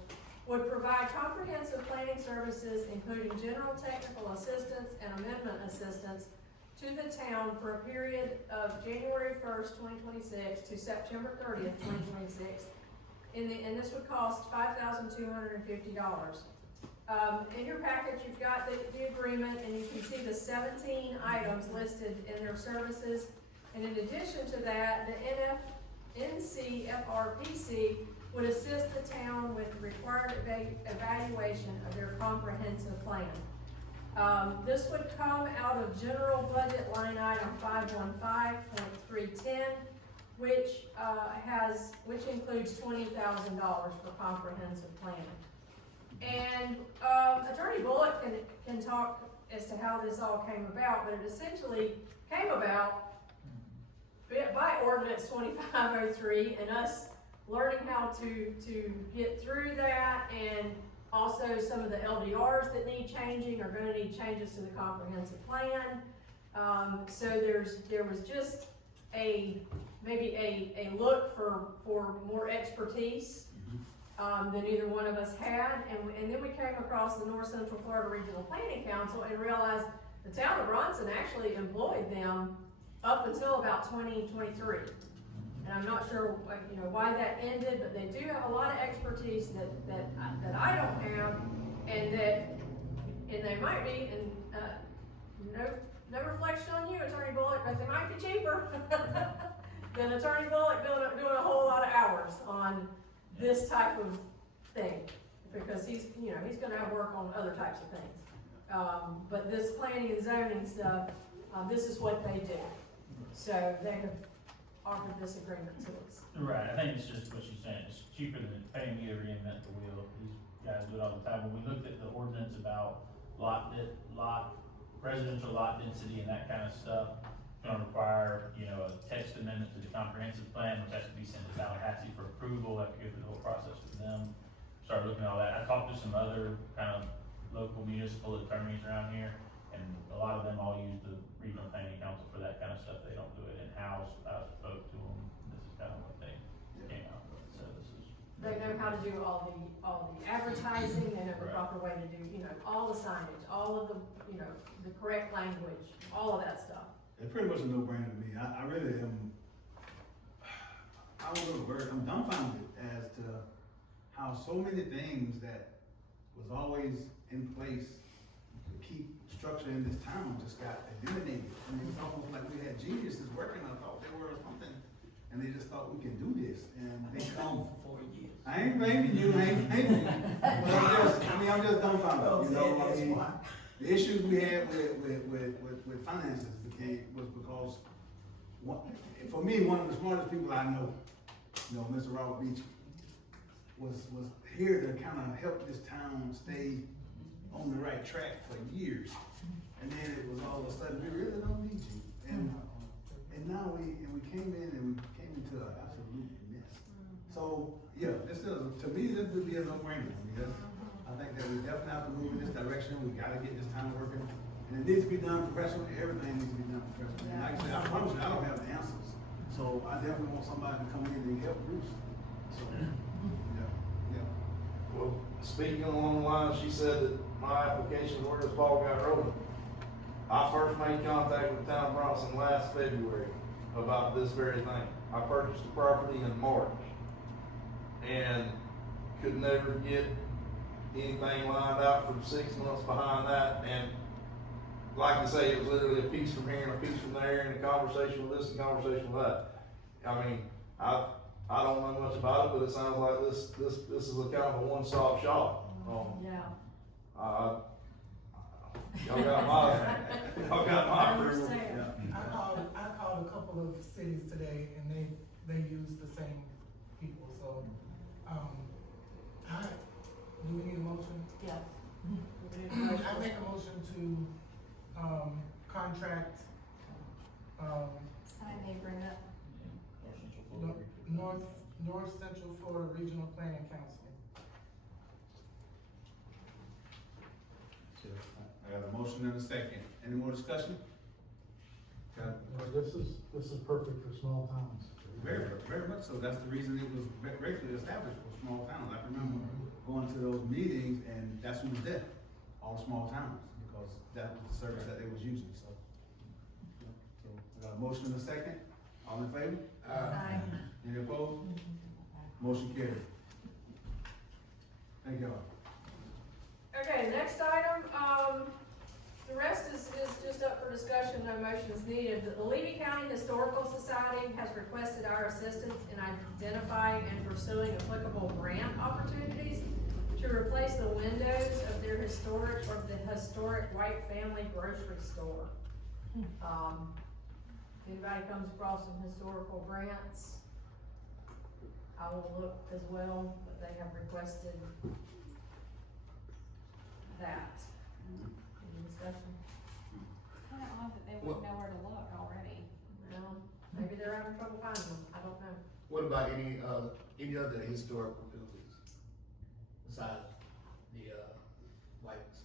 would provide comprehensive planning services, including general technical assistance and amendment assistance to the town for a period of January 1st, 2026 to September 30th, 2026. And this would cost $5,250. In your package, you've got the agreement, and you can see the 17 items listed in their services. And in addition to that, the NCFRPC would assist the town with the required evaluation of their comprehensive plan. This would come out of general budget line item 515.310, which includes $20,000 for comprehensive planning. And, Attorney Bullock can talk as to how this all came about, but it essentially came about by ordinance 2503 and us learning how to get through that, and also some of the LDRs that need changing are gonna need changes to the comprehensive plan. So there was just maybe a look for more expertise than either one of us had, and then we came across the North Central Florida Regional Planning Council and realized the town of Bronson actually employed them up until about 2023. And I'm not sure, why that ended, but they do have a lot of expertise that I don't have, and they might be, and, no reflection on you, Attorney Bullock, but they might be cheaper than Attorney Bullock doing a whole lot of hours on this type of thing, because he's gonna have work on other types of things. But this planning and zoning stuff, this is what they do. So they have offered this agreement to us. Right, I think it's just what she's saying, it's cheaper than paying me to reinvent the wheel. These guys do it all the time. When we looked at the ordinance about residential lot density and that kind of stuff, it's gonna require, a text amendment to the comprehensive plan, which has to be sent to Tallahassee for approval, have to go through the whole process with them. Started looking at all that. I talked to some other kind of local municipal attorneys around here, and a lot of them all use the regional planning council for that kind of stuff. They don't do it in-house. I spoke to them. This is kind of what they came out with. So this is. They know how to do all the advertising, they know the proper way to do, all the signage, all of the, the correct language, all of that stuff. It's pretty much a no-brainer to me. I really am, I'm dumbfounded as to how so many things that was always in place to keep structure in this town just got eliminated. I mean, it's almost like we had geniuses working, I thought they were something, and they just thought we can do this, and they come. For 4 years. I ain't blaming you, I'm just dumbfounded, the issues we had with finances was because, for me, one of the smartest people I know, Mr. Robert Beach, was here to kind of help this town stay on the right track for years. And then it was all of a sudden, we really don't need you. And now we came in and we came into an absolute mess. So, yeah, to me, this would be a no-brainer. I think that we definitely have to move in this direction. We gotta get this town working. And it needs to be done professionally. Everything needs to be done professionally. And like I said, I promise you, I don't have the answers. So I definitely want somebody to come in and help Bruce. So, yeah. Well, speaking along the lines, she said that my application where this ball got rolling. I first made contact with the town of Bronson last February about this very thing. I purchased the property in March and could never get anything lined out for 6 months behind that. And like I say, it was literally a piece from here and a piece from there, and a conversation with this and a conversation with that. I mean, I don't know much about it, but it sounds like this is a kind of a one-stop shop. Yeah. Y'all got my approval. I called a couple of cities today, and they use the same people, so, do we need a motion? Yeah. I make a motion to, contract, Sign the agreement. North Central Florida Regional Planning Council. I got a motion and a second. Any more discussion? This is perfect for small towns. Very, very much so. That's the reason it was regularly established for small towns. I remember going to those meetings, and that's who was there, all small towns, because that was the service that they was using, so. So, I got a motion and a second. All in favor? Aye. Any opposed? Motion carried. Thank y'all. Okay, next item, the rest is just up for discussion discussion, no motion is needed, but the Levy County Historical Society has requested our assistance in identifying and pursuing applicable grant opportunities to replace the windows of the historic white family grocery store. If anybody comes across some historical grants, I will look as well, but they have requested that. Any discussion? Kinda odd that they wouldn't know where to look already. Well, maybe they're having trouble finding them, I don't know. What about any other historical buildings besides the, whites?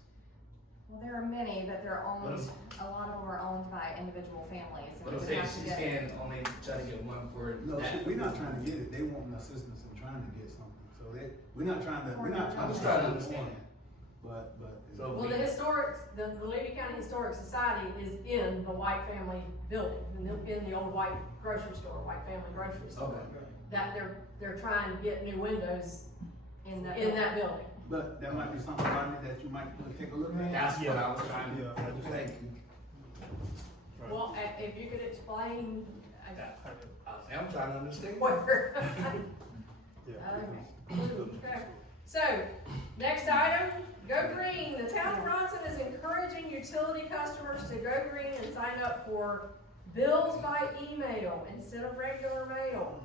Well, there are many, but they're owned, a lot of them are owned by individual families. and But we I'm would saying have to she's get- saying only try to get one for No, that. we're not trying to get it, they want assistance in trying to get something, so we're not trying to. I'm just trying to understand. But. So Well, the Levy County Historic Society is in the White Family Building, in the old white grocery store, White Family Grocery Store. Okay. That they're trying to get new windows In that. in that building. But that might be something, Rodney, that you might wanna take a look at. That's what I was trying to, Yeah. thank you. Well, if you could explain, I'm trying to understand. where. Yeah. Okay, so, next item, go green. The town of Bronson is encouraging utility customers to go green and sign up for bills by email instead of regular mail.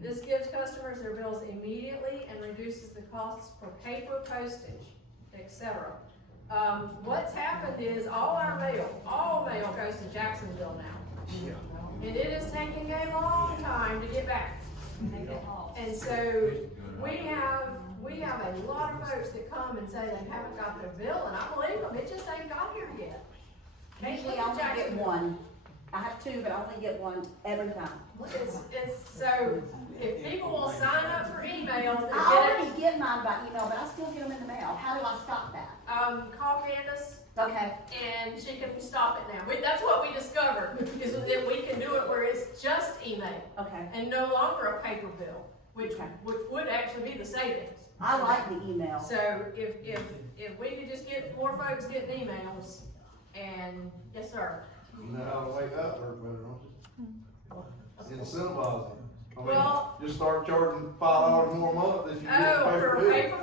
This gives customers their bills immediately and reduces the costs for paper postage, etc. What's happened is all mail goes to Jacksonville now. And it is taking a long time to get back. They get lost. And so we have a lot of folks that come and say they haven't got their bill, and I believe them, it just ain't got here yet. Usually I only get one. I have two, but I only get one every time. So, if people will sign up for emails and I get already get mine by email, but I still get them in the mail. How do I stop that? it, call Candace, Okay, and she can stop it now. That's what we discovered, is that we can do it where it's just email, okay. and no longer a paper bill, which Okay. would actually be the savings. I like the email. So if we could just get more folks getting emails, and, yes, sir. You know how to make that work better, don't you? Incentivize them. I Well- mean, just start charging $5 more a month if you get a Oh, paper for bill. paper,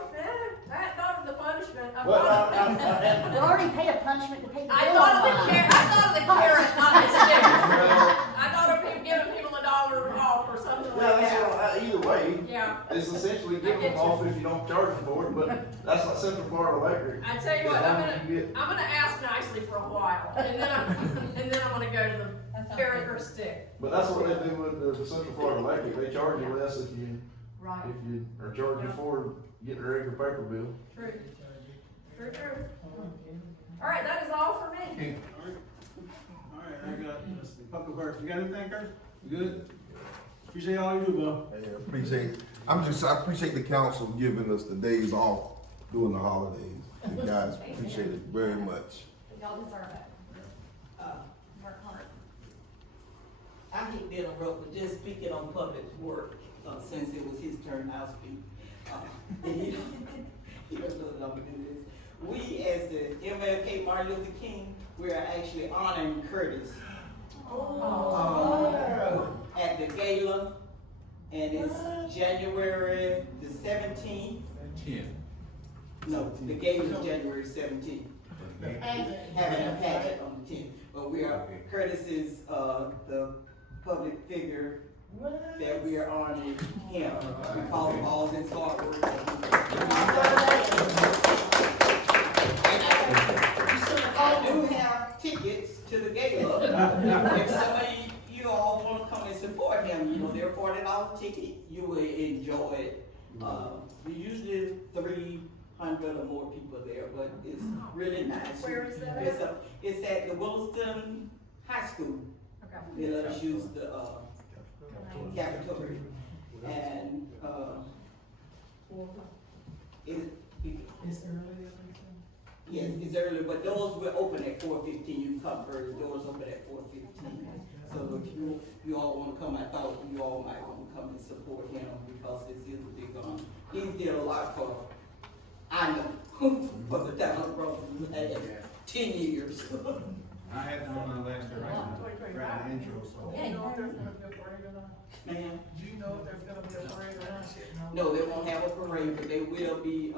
I hadn't thought of the punishment. I Well, thought of- We already pay a punishment to pay the bill I thought of the online. carrot, not the stick. Well, I thought of people giving people $1 off or something yeah, like that's that. either way, Yeah, it's essentially I giving get them you. off if you don't charge them for it, but that's not Central Florida Electric. I tell you what, As long as you get- I'm gonna ask nicely for a while, and then I'm gonna go to the carrot or stick. But that's what they do with the Central Florida Electric, they charge you less if you Right, are charging for getting a regular paper bill. true. True. All right, that is all for me. Alright, I got, let's see, Public Works, you got anything, Kurt? You good? Appreciate all you do, bro. I appreciate the council giving us the days off during the holidays. You guys appreciate it very much. Y'all deserve it. Work hard. I hate to interrupt, but just speaking on public work, since it was his turn, I'll speak. He doesn't know that I'm gonna do this. We, as the MLK Martin Luther King, we are actually honoring Curtis. At the gala, and it's January the 17th. 10. No, the gala is January 17th. Having a pageant on the 10th. But we are, Curtis is, the public figure that we are honoring him because of all his hard work. I do have tickets to the gala. If somebody, you all wanna come and support him, you know, they're $40 ticket, you will enjoy it. Usually 300 or more people there, but it's really nice. Where is that at? It's at the Williston High School. Okay. They let us use the, cafeteria. And, It's early, yes, it's early, but doors will open at 4:15. You can come early, doors open at 4:15. So if you all wanna come, I thought you all might wanna come and support him because this is a big honor. He's did a lot for, I know, for the town of Bronson, 10 years. I had them on my last year. intro, so. Do you know if there's gonna be a parade or not? Ma'am? Do you know if there's gonna be a parade or not? No, they won't have a parade, but they will be,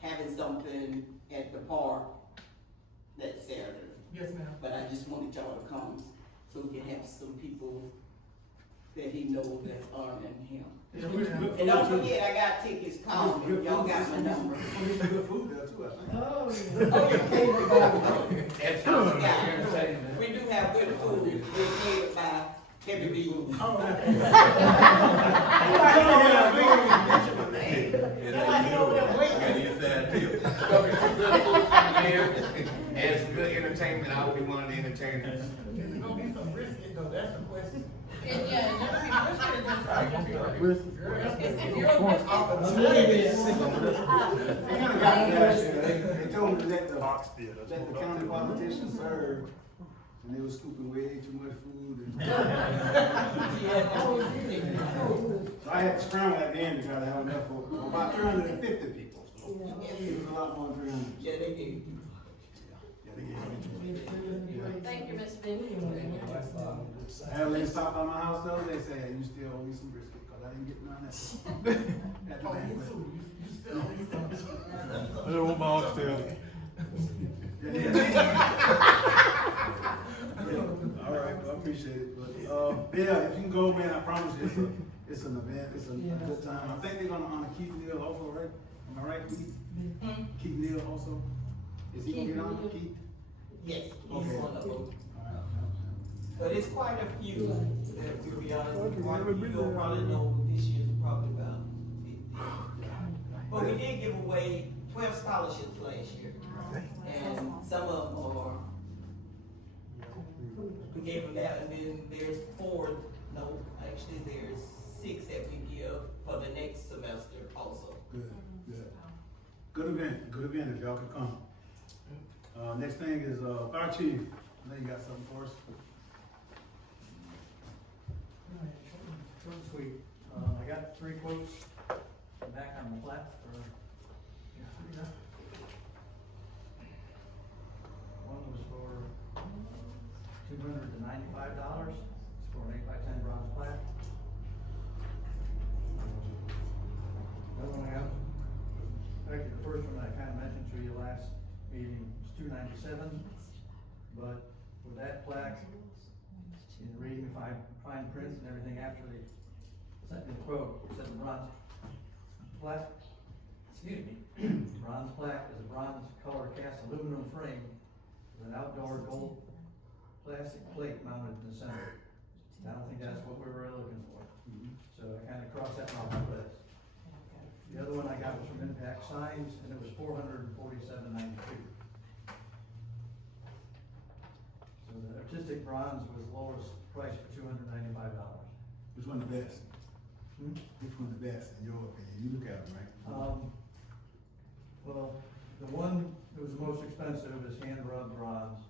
having something at the park that Saturday. Yes, ma'am. But I just wanted y'all to come so we can have some people that he knows that's honoring him. Yes, ma'am. And don't forget, I got tickets, call me, y'all got my number. There's some good food there too, I think. Oh, yeah. We do have good food, we're catered by Heavy B. And some good entertainment, I will be one of the entertainers. Is it gonna be some brisket though? That's the question. They kinda got me last year, they told me to let the county politicians serve, and they were scooping way too much food and. So I had to scramble at the end to try to have enough for about 350 people. It was a lot more than 300. Yeah, they did. Yeah, they gave it. Thank you, Ms. Vicky. I had a lady stop by my house the other day, say, hey, you still owe me some brisket, cause I didn't get none of that. At the Oh, last you minute. too. You still owe me some. I don't want my oxtail. All right, well, I appreciate it, but, yeah, if you can go, man, I promise you, it's an event, it's a good time. I think they're gonna honor Keith Neal also, right? Am I right, Keith? Keith Neal also? Is he gonna get honored, Keith? Yes, he's Okay. one of them. All right. But it's quite a few that we'll be honest with you. You'll probably know this year's probably about 50. But we did give away 12 scholarships last year. And some of them are, we gave them that, and then there's actually there's 6 that we give for the next semester also. Good, good. Good event if y'all could come. Next thing is, fire chief, I know you got something for us. Short and sweet. I got 3 quotes back on the flat for, one was for $295, it's for an 8x10 bronze plaque. The other one I got, actually the first one I kinda mentioned to you last meeting was $297, but with that plaque, in reading fine print and everything after they sent me the quote, it said the bronze plaque, bronze plaque is a bronze color cast aluminum frame with an outdoor gold plastic plate mounted in the center. And I don't think that's what we were really looking for. So I kinda crossed that off my list. The other one I got was from Impact Signs, and it was $447.92. So the artistic bronze was the lowest price for $295. Which one the best? Which one the best, in your opinion? You look at them, right? Well, the one that was the most expensive is hand rubbed bronze.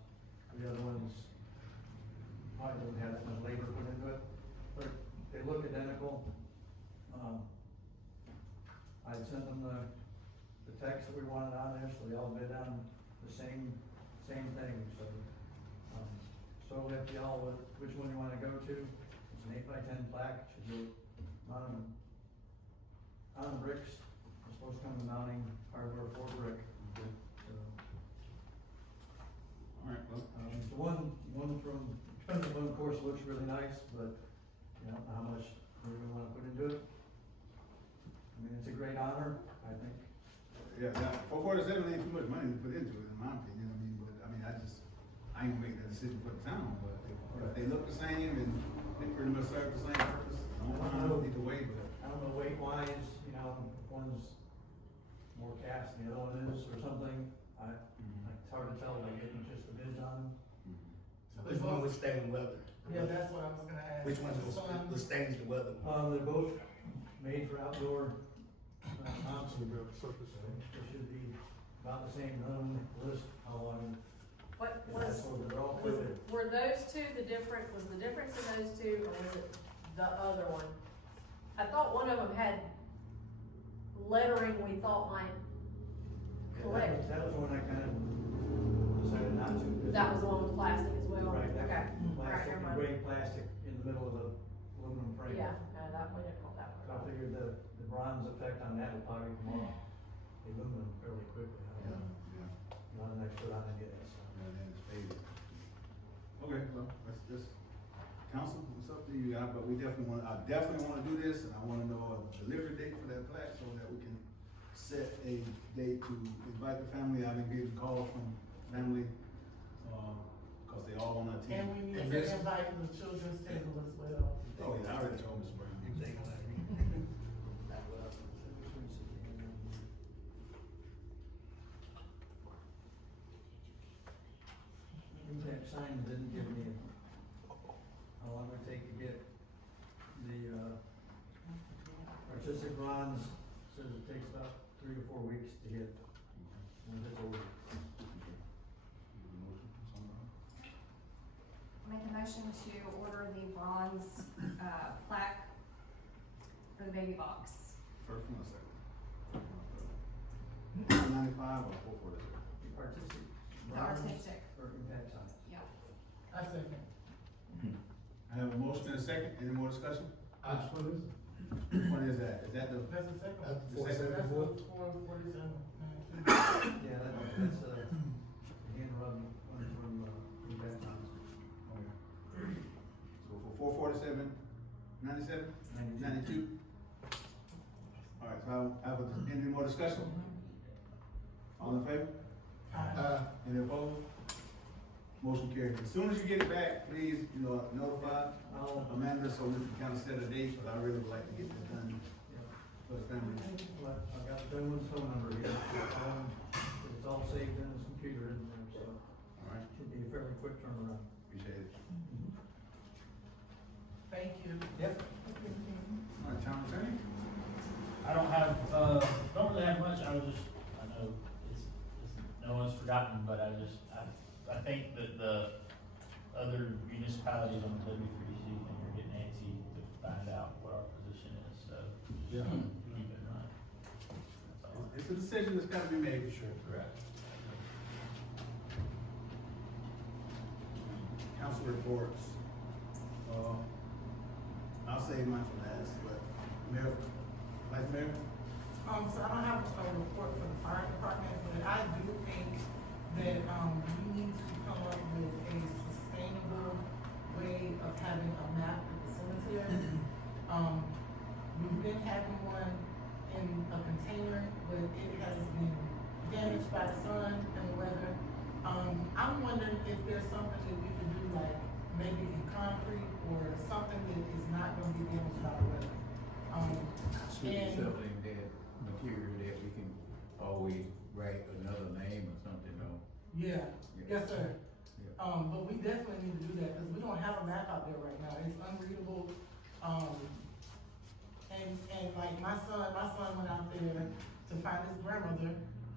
The other ones probably doesn't have that much labor put into it, but they look identical. I sent them the text that we wanted on there, so they all bid on the same thing, so. So if y'all, which one you wanna go to, it's an 8x10 plaque, should be on bricks, it's supposed to come with mounting hardware for brick. So, Alright, well. the one from, expensive one, of course, looks really nice, but, you know, how much we really wanna put into it. I mean, it's a great honor, I think. Yeah, $447 ain't too much money to put into it, in my opinion, I ain't gonna make that decision for the town, but if they look the same and they pretty much serve the same purpose, I don't need to wait, but. I don't know weight wise, you know, if one's more cast than the other one is or something, it's hard to tell by getting just the bids on them. Which one would stay in weather? Yeah, that's what I was gonna ask. Which one sustains the weather? They're both made for outdoor, they should be about the same, none of them list how long. What That's was, what they're all coated. were those two the difference in those two, or was it the other one? I thought one of them had lettering we thought might correct. That was the one I kind of decided not to. That was the one with plastic as well? Right, Okay, that was alright, plastic, never mind. gray plastic. plastic in the middle of the aluminum frame. Yeah, no, that, we didn't want that So I one. figured the bronze effect on that would probably come off the aluminum fairly quickly. Not an expert on any of that stuff. And then it's faded. Okay, well, that's just, council, it's up to you, but we definitely I definitely wanna do this, and I wanna know a delivery date for that plaque, so that we can set a date to invite the family. I've been getting calls from family, cause they all on our team. And we need And to this- invite the children's table as well. Oh, yeah, I already told Ms. Brown. Impact sign didn't give me how long it would take to get the, artistic bronze, says it takes about 3 to 4 weeks to get, when it's over. Make a motion to order the bronze, plaque for the baby box. First one or second? 95 or 446? Artistic The bronze artistic, or impact sign? yeah. I second. I have a motion and a second, any more discussion? Which one is it? Which one is that? Is that the? That's the second. That's the second. That's the 447. Yeah, that's, the hand rub one from, impact signs. So for 447, 97, 92? All right, so I have any more discussion? All in favor? Any opposed? Motion carried. As soon as you get it back, please, notify Amanda so we can kind of set a date, but I really would like to get this done for the family. Well, I've got the gentleman's phone number here, it's all saved in his computer in there, so All right, should be a fairly quick turnaround. appreciate it. Thank you. Yep. All right, town attorney? I don't really have much, I know no one's forgotten, but I think that the other municipalities on the W3C, and you're getting antsy to find out what our position is, so just Yeah. keep it in mind. That's all. It's a decision that's gotta be made for sure. Correct. Council reports. I'll save mine for last, but Mayor, Vice Mayor? So I don't have a report for the fire department, but I do think that, we need to come up with a sustainable way of having a map of the cemetery. We've been having one in a container, but it has been damaged by the sun and the weather. I'm wondering if there's something that we could do, like maybe in concrete or something that is not gonna be damaged by the weather. And Something that material that we can always write another name or something on. yeah, yes, sir. Yeah. But we definitely need to do that, cause we don't have a map out there right now, it's unreadable. And like my son went out there to find his grandmother,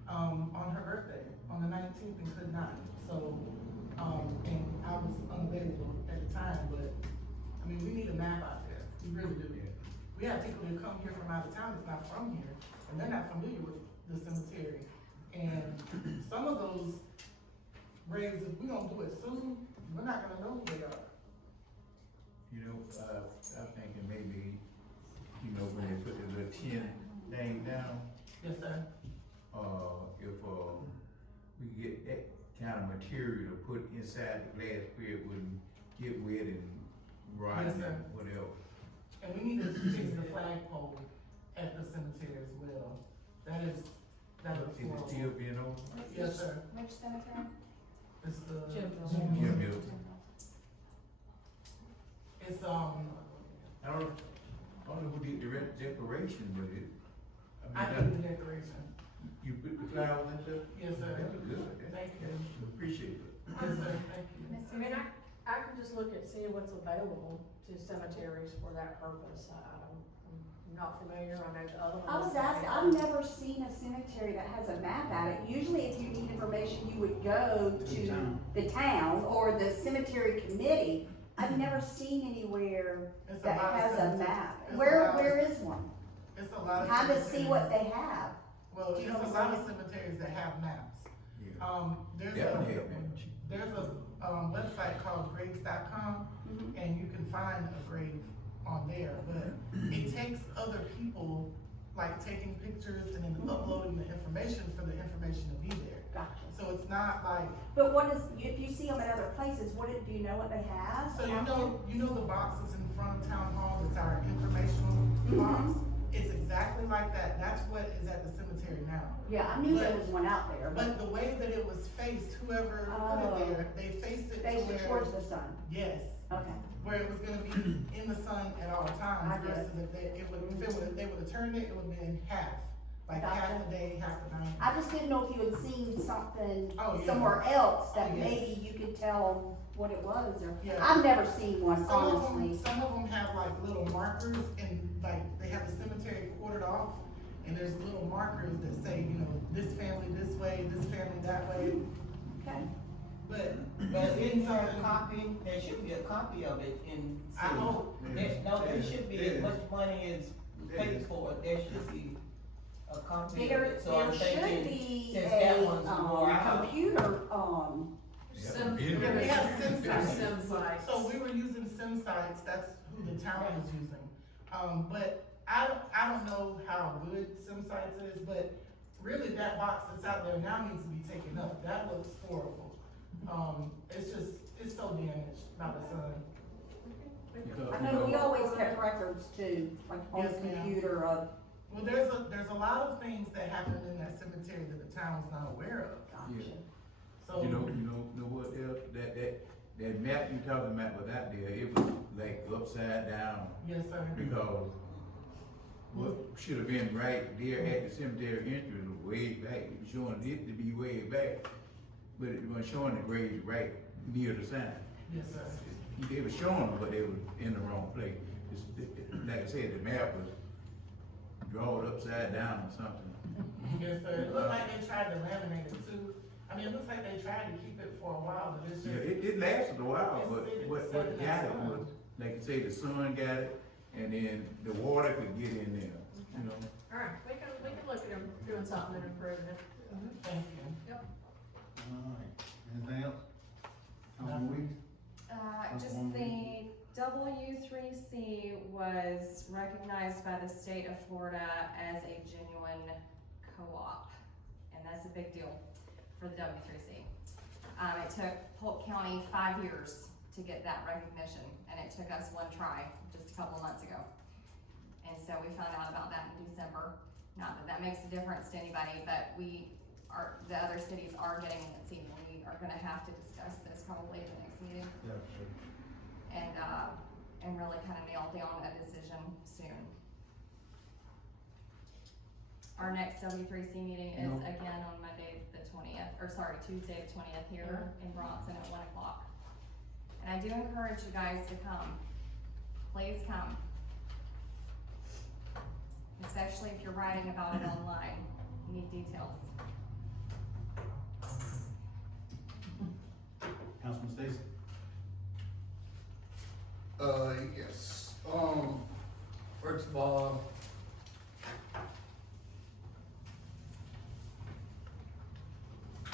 on her birthday, on the 19th, and could not. So, and I was unavailable at the time, but, I mean, we need a map out there, we really do. We have people that come here from out of town that's not from here, and they're not familiar with the cemetery. And some of those graves, if we don't do it soon, we're not gonna know who they are. I'm thinking maybe, when they put the little tin thing down, Yes, sir. if, we get that kind of material to put inside the glass where it wouldn't get wet and rot Yes, sir. and whatever. And we need to fix the flagpole at the cemetery as well. That is Is it still being over? Yes, sir. Which cemetery? It's the. Jimville. Jimville. It's, I don't know who did the decoration, but I did the decoration. You put the flowers and stuff? Yes, sir. That was good. Thank you. Appreciate it. Yes, sir, thank you. Miss I mean, Susan? I can just look at seeing what's available to cemeteries for that purpose. I'm not familiar, I know the other ones. I was asking, I've never seen a cemetery that has a map at it. Usually if you need information, you would go to the town or the cemetery committee. I've never seen anywhere It's a that lot of has a cemeteries. map. It's a Where lot of- is one? It's a lot of. How to see what cemeteries. they have? Well, Do you there's know a what lot I'm of cemeteries that have maps. Yeah. There's Definitely have a, that. there's a website called graves.com, Mhm. and you can find a grave on there, but it takes other people, like taking pictures and then uploading the information for the information to be there. Gotcha. So it's not like, But what is, if you see them at other places, do you know what they have? so you know the boxes in front of town hall, that's our informational box? It's exactly like that, that's what is at the cemetery now. Yeah, I knew there was one out there, But the way that it was faced, whoever put it there, they faced it to faced it where, towards the sun. yes, Okay. where it was gonna be in the sun at all times, I get it. versus if they would've turned it, it would've been half. Like half Gotcha. the day, half the night. I just didn't know if you had seen something Oh, yeah. somewhere else that Oh, yes. maybe you could tell what it was, or, Yeah. I've never seen one, Some honestly. of them have like little markers, and like, they have the cemetery quartered off, and there's little markers that say, you know, this family this way, this family that way, Okay. but. But isn't there a copy, there should be a copy of it in. I hope. There should be, as much money is paid for it, there should be a copy of There, it, so I'm there should thinking, be since that a, one's wore out. computer, Some, Yeah, we have sim sites. Sim sites. So we were using sim sites, that's who the town was using. But I don't know how good sim sites is, but really that box that's out there now needs to be taken up, that looks horrible. It's so damaged by the sun. I know we always kept records too, like on the Yes, ma'am. computer of, Well, there's a lot of things that happened in that cemetery that the town was not aware of. gotcha. So. You know what else, that map you talking about was out there, it was like upside down, Yes, sir. because what should have been right there at the cemetery entrance was way back, it was showing it to be way back, but it wasn't showing the graves right near the sign. Yes, sir. They were showing them, but they were in the wrong place. Like I said, the map was drawn upside down or something. Yes, sir. It looked like they tried to laminate it too. I mean, it looks like they tried to keep it for a while, but it's just. Yeah, it lasted a while, It's but sitting- what sitting in got the it sun. was, like you say, the sun got it, and then the water could get in there, you know? Alright, we can look at them doing something and improving it. Thank you. Alright, anything else? Councilman Weeks? Just the W3C was recognized by the state of Florida as a genuine co-op, and that's a big deal for the W3C. It took Polk County 5 years to get that recognition, and it took us one try just a couple months ago. And so we found out about that in December. Not that that makes a difference to anybody, but the other cities are getting it, and we are gonna have to discuss this probably at the next meeting. Yeah, sure. And really kind of nail down a decision soon. Our next W3C meeting is No. again on Tuesday the 20th here in Bronson at 1 o'clock. And I do encourage you guys to come. Please come. Especially if you're writing about it online. You need details. Councilman Stacy? Yes, first of all,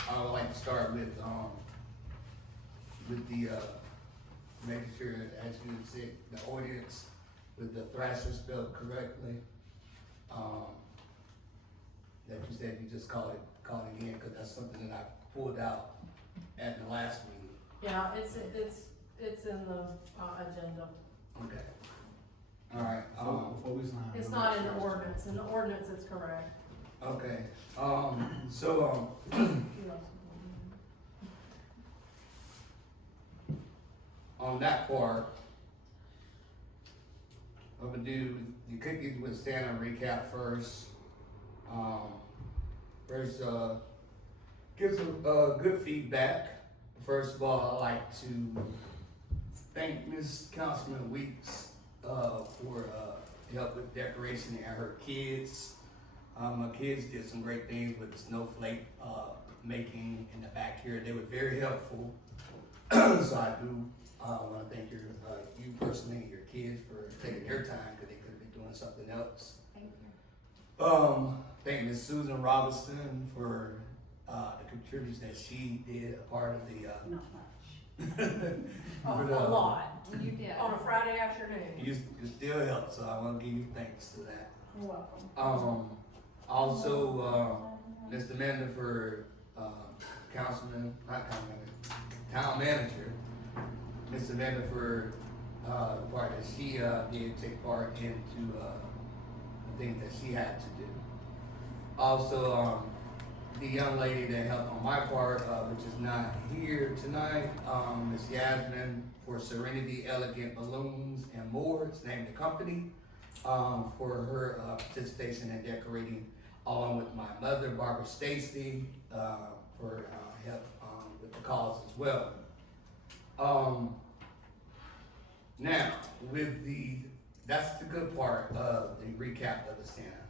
I would like to start with the, making sure, as you said, the audience, with the Thrasher spelled correctly. That you said you just called it again, cause that's something that I pulled out at the last meeting. Yeah, it's in the, agenda. Okay. Alright, Before we sign. It's not in the ordinance, in the ordinance it's correct. okay, on that part, I'm gonna do the cookies with Santa recap first. Give some, good feedback. First of all, I'd like to thank Ms. Councilman Weeks, for, help with decoration and her kids. My kids did some great things with the snowflake, making in the back here. They were very helpful. So I do, wanna thank you personally and your kids for taking their time, cause they could be doing something else. Thank you. Thank Ms. Susan Robinson for, the contributions that she did, a part of the, Not much. A But, lot, You did. on a Friday afternoon. You still help, so I wanna give you thanks to that. You're welcome. Also, Mr. Mender for, town manager, Mr. Mender for, the part that she, did take part into, the things that she had to do. Also, the young lady that helped on my part, which is not here tonight, Miss Yasmin for Serenity Elegant Balloons and More, it's named the company, for her participation in decorating, along with my mother, Barbara Stacy, for help with the cause as well. Now, that's the good part of the recap of the Santa.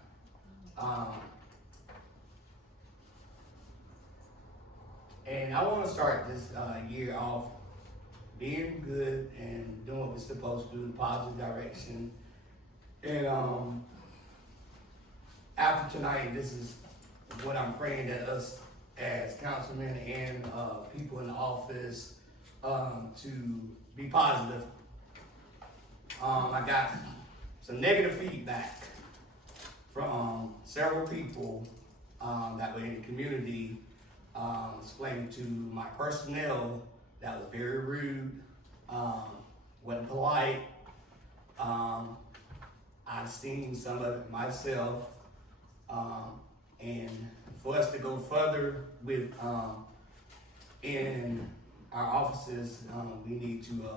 And I want to start this year off being good and doing what we're supposed to do in a positive direction. And after tonight, this is what I'm praying that us as councilmen and people in the office to be positive. I got some negative feedback from several people that were in the community, explaining to my personnel that was very rude, wasn't polite. I've seen some of it myself, and for us to go further with in our offices, we need to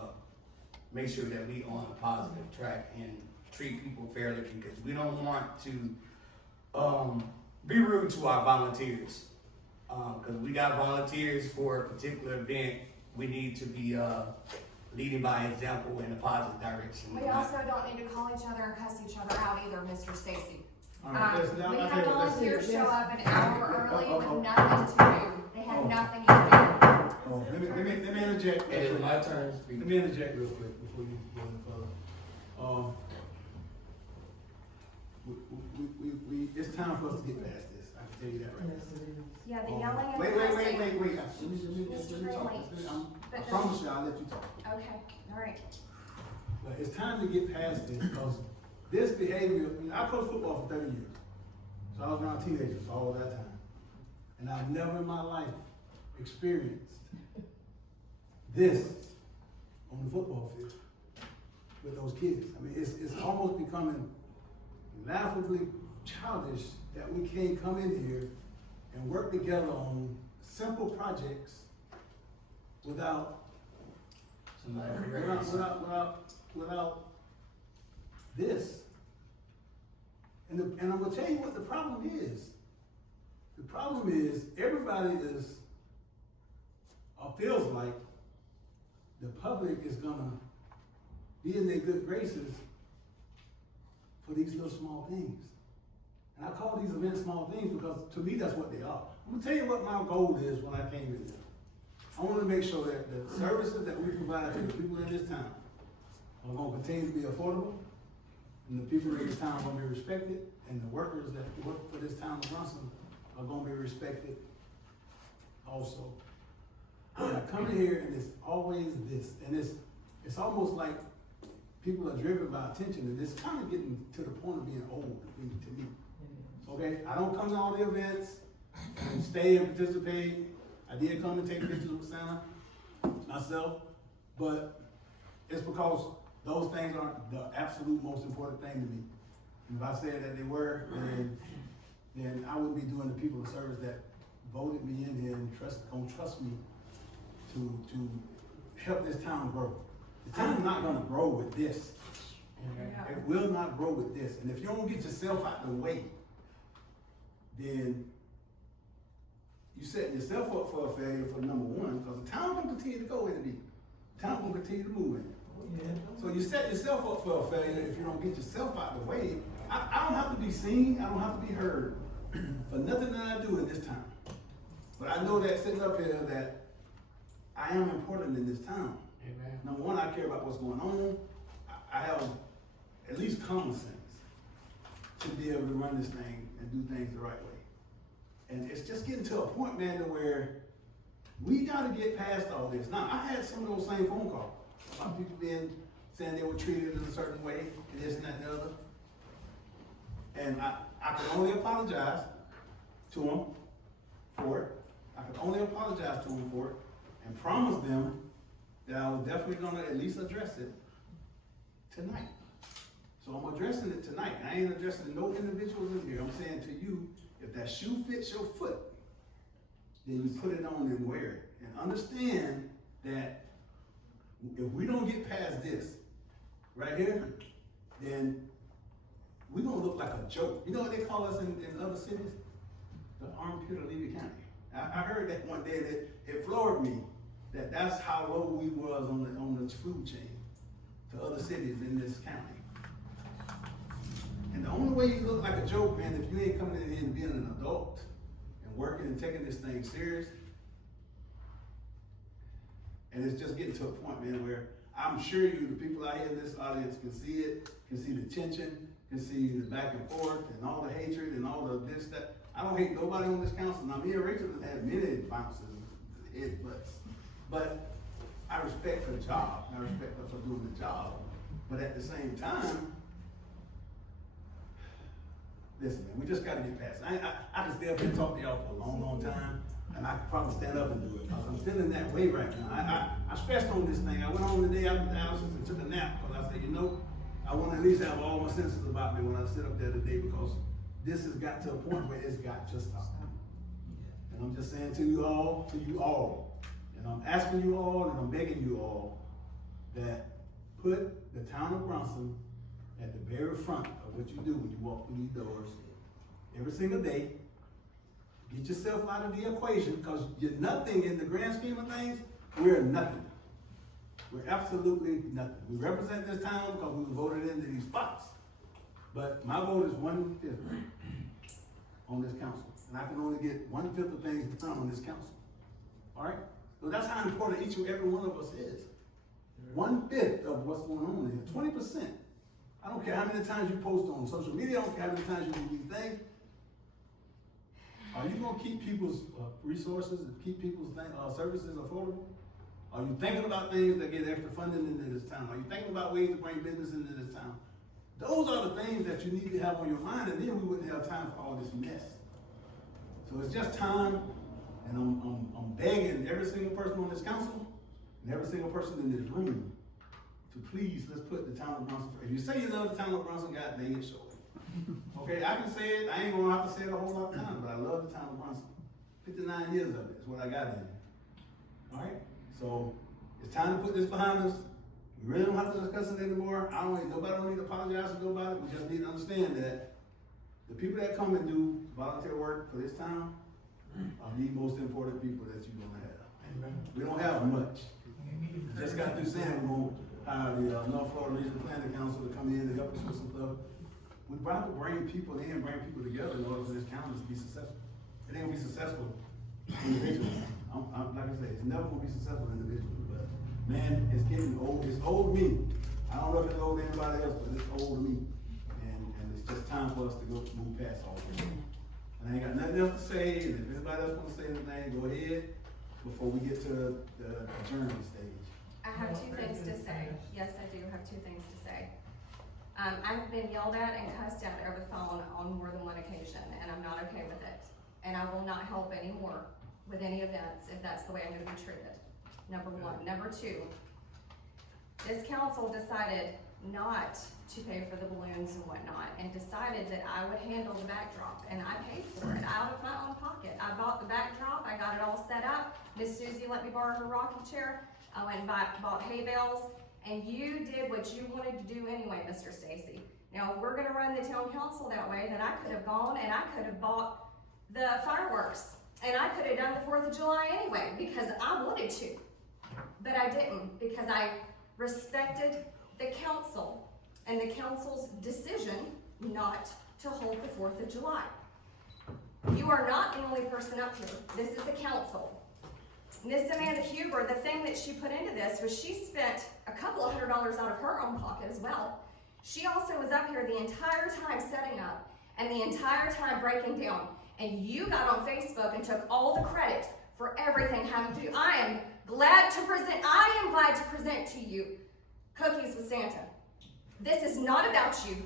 make sure that we on a positive track and treat people fairly, because we don't want to be rude to our volunteers. Because we got volunteers for a particular event, we need to be leading by example in a positive direction. We also don't need to call each other and cuss each other out either, Mr. Stacy. All right, We now, had okay, volunteers show up an hour early with Oh. nothing to do. They had nothing to Oh, let me interject. It is my turn to speak. Let me interject real quick before you go any further. It's time for us to get past this, I can tell you that right now. Yes, it is. do. Yeah, the yelling and Wait. cussing. Let me Mr. talk. Greenlee. I promise you, I'll let you talk. Okay, all right. But it's time to get past this, because this behavior, I coached football for 30 years. So I was around teenagers for all that time. And I've never in my life experienced this on the football field with those kids. I mean, it's almost becoming laughably childish that we can't come in here and work together on simple projects without this. And I'm gonna tell you what the problem is. The problem is everybody is, or feels like the public is gonna be in their good graces for these little small things. And I call these events small things because to me that's what they are. I'm gonna tell you what my goal is when I came in here. I wanna make sure that the services that we provide to the people in this town are gonna continue to be affordable, and the people in this town are gonna be respected, and the workers that work for this town of Bronson are gonna be respected also. And I come in here and it's always this, and it's almost like people are driven by attention, and it's kind of getting to the point of being old to me. Okay, I don't come to all the events and stay and participate. I did come and take pictures with Santa myself, but it's because those things aren't the absolute most important thing to me. And if I said that they were, then I wouldn't be doing the people a service that voted me in here and gonna trust me to help this town grow. The town's not gonna grow with this. It will not grow with this. And if you don't get yourself out the way, then you setting yourself up for a failure for number one, because the town gonna continue to go in it. The town gonna continue to move in it. So you set yourself up for a failure if you don't get yourself out the way. I don't have to be seen, I don't have to be heard for nothing that I do in this town. But I know that sitting up here that I am important in this town. Amen. Number one, I care about what's going on. I have at least common sense to be able to run this thing and do things the right way. And it's just getting to a point, man, to where We gotta get past all this. Now, I had some of those same phone calls. Some people saying they were treated in a certain way, and this and that and the other. And I can only apologize to them for it. I can only apologize to them for it and promise them that I was definitely gonna at least address it tonight. So I'm addressing it tonight. I ain't addressing no individuals in here. I'm saying to you, if that shoe fits your foot, then you put it on and wear it. And understand that if we don't get past this right here, then we're gonna look like a joke. You know what they call us in other cities? The armpit of Levy County. I heard that one day, that it floored me, that that's how low we was on the food chain to other cities in this county. And the only way you look like a joke, man, if you ain't coming in here and being an adult and working and taking this thing serious. And it's just getting to a point, man, where I'm sure you, the people out here in this audience, can see it, can see the tension, can see the back and forth and all the hatred and all the this, that. I don't hate nobody on this council. Now, me and Rachel have had many bounces, head butts. But I respect her job. I respect her for doing the job. But at the same time, listen, man, we just gotta get past it. I can stay up here and talk to y'all for a long, long time, and I could probably stand up and do it, because I'm feeling that way right now. I stressed on this thing. I went home the day after the house and took a nap, because I said, you know, I want to at least have all my senses about me when I sit up there today, because this has got to a point where it's got to stop. And I'm just saying to you all, and I'm asking you all, and I'm begging you all, that put the town of Bronson at the very front of what you do when you walk through these doors every single day. Get yourself out of the equation, because you're nothing in the grand scheme of things. We're nothing. We're absolutely nothing. We represent this town because we were voted into these spots. But my vote is 1/5 on this council. And I can only get 1/5 of things done on this council. All right? So that's how important each and every one of us is. 1/5 of what's going on here. 20%. I don't care how many times you post on social media. I don't care how many times you do these things. Are you gonna keep people's resources and keep people's services affordable? Are you thinking about things that get extra funding into this town? Are you thinking about ways to bring business into this town? Those are the things that you need to have on your mind, and then we wouldn't have time for all this mess. So it's just time, and I'm begging every single person on this council and every single person in this room to please, let's put the town of Bronson first. If you say you love the town of Bronson, God dang it, show it. Okay, I can say it, I ain't gonna have to say it a whole lot of times, but I love the town of Bronson. 59 years of it is what I got in here. All right, so it's time to put this behind us. We really don't have to discuss it anymore. Nobody don't need to apologize to nobody. We just need to understand that the people that come and do volunteer work for this town are the most important people that you're gonna have. Amen. We don't have much. We just got through saying we're gonna hire the North Florida Regional Planning Council to come in and help us with some stuff. We'd rather bring people in, bring people together in order for this county to be successful. It ain't gonna be successful individually. Like I said, it's never gonna be successful individually, but man, it's getting old. It's old to me. I don't know if it's old to anybody else, but it's old to me. And it's just time for us to move past all this. And I ain't got nothing else to say, and if anybody else wants to say anything, go ahead before we get to the adjournment stage. I have two things to say. Yes, I do have two things to say. I've been yelled at and cussed at over the phone on more than one occasion, and I'm not okay with it. And I will not help anymore with any events if that's the way I'm gonna be treated. Number one. Number two, this council decided not to pay for the balloons and whatnot, and decided that I would handle the backdrop, and I paid for it out of my own pocket. I bought the backdrop, I got it all set up. Miss Susie let me borrow her rocking chair. I went and bought hay bales, and you did what you wanted to do anyway, Mr. Stacy. Now, if we're gonna run the town council that way, then I could have gone and I could have bought the fireworks, and I could have done the 4th of July anyway, because I wanted to. But I didn't, because I respected the council and the council's decision not to hold the 4th of July. You are not the only person up here. This is the council. Miss Amanda Huber, the thing that she put into this was she spent a couple of $100 out of her own pocket as well. She also was up here the entire time setting up and the entire time breaking down. And you got on Facebook and took all the credit for everything having to do. I am glad to present to you Cookies with Santa. This is not about you.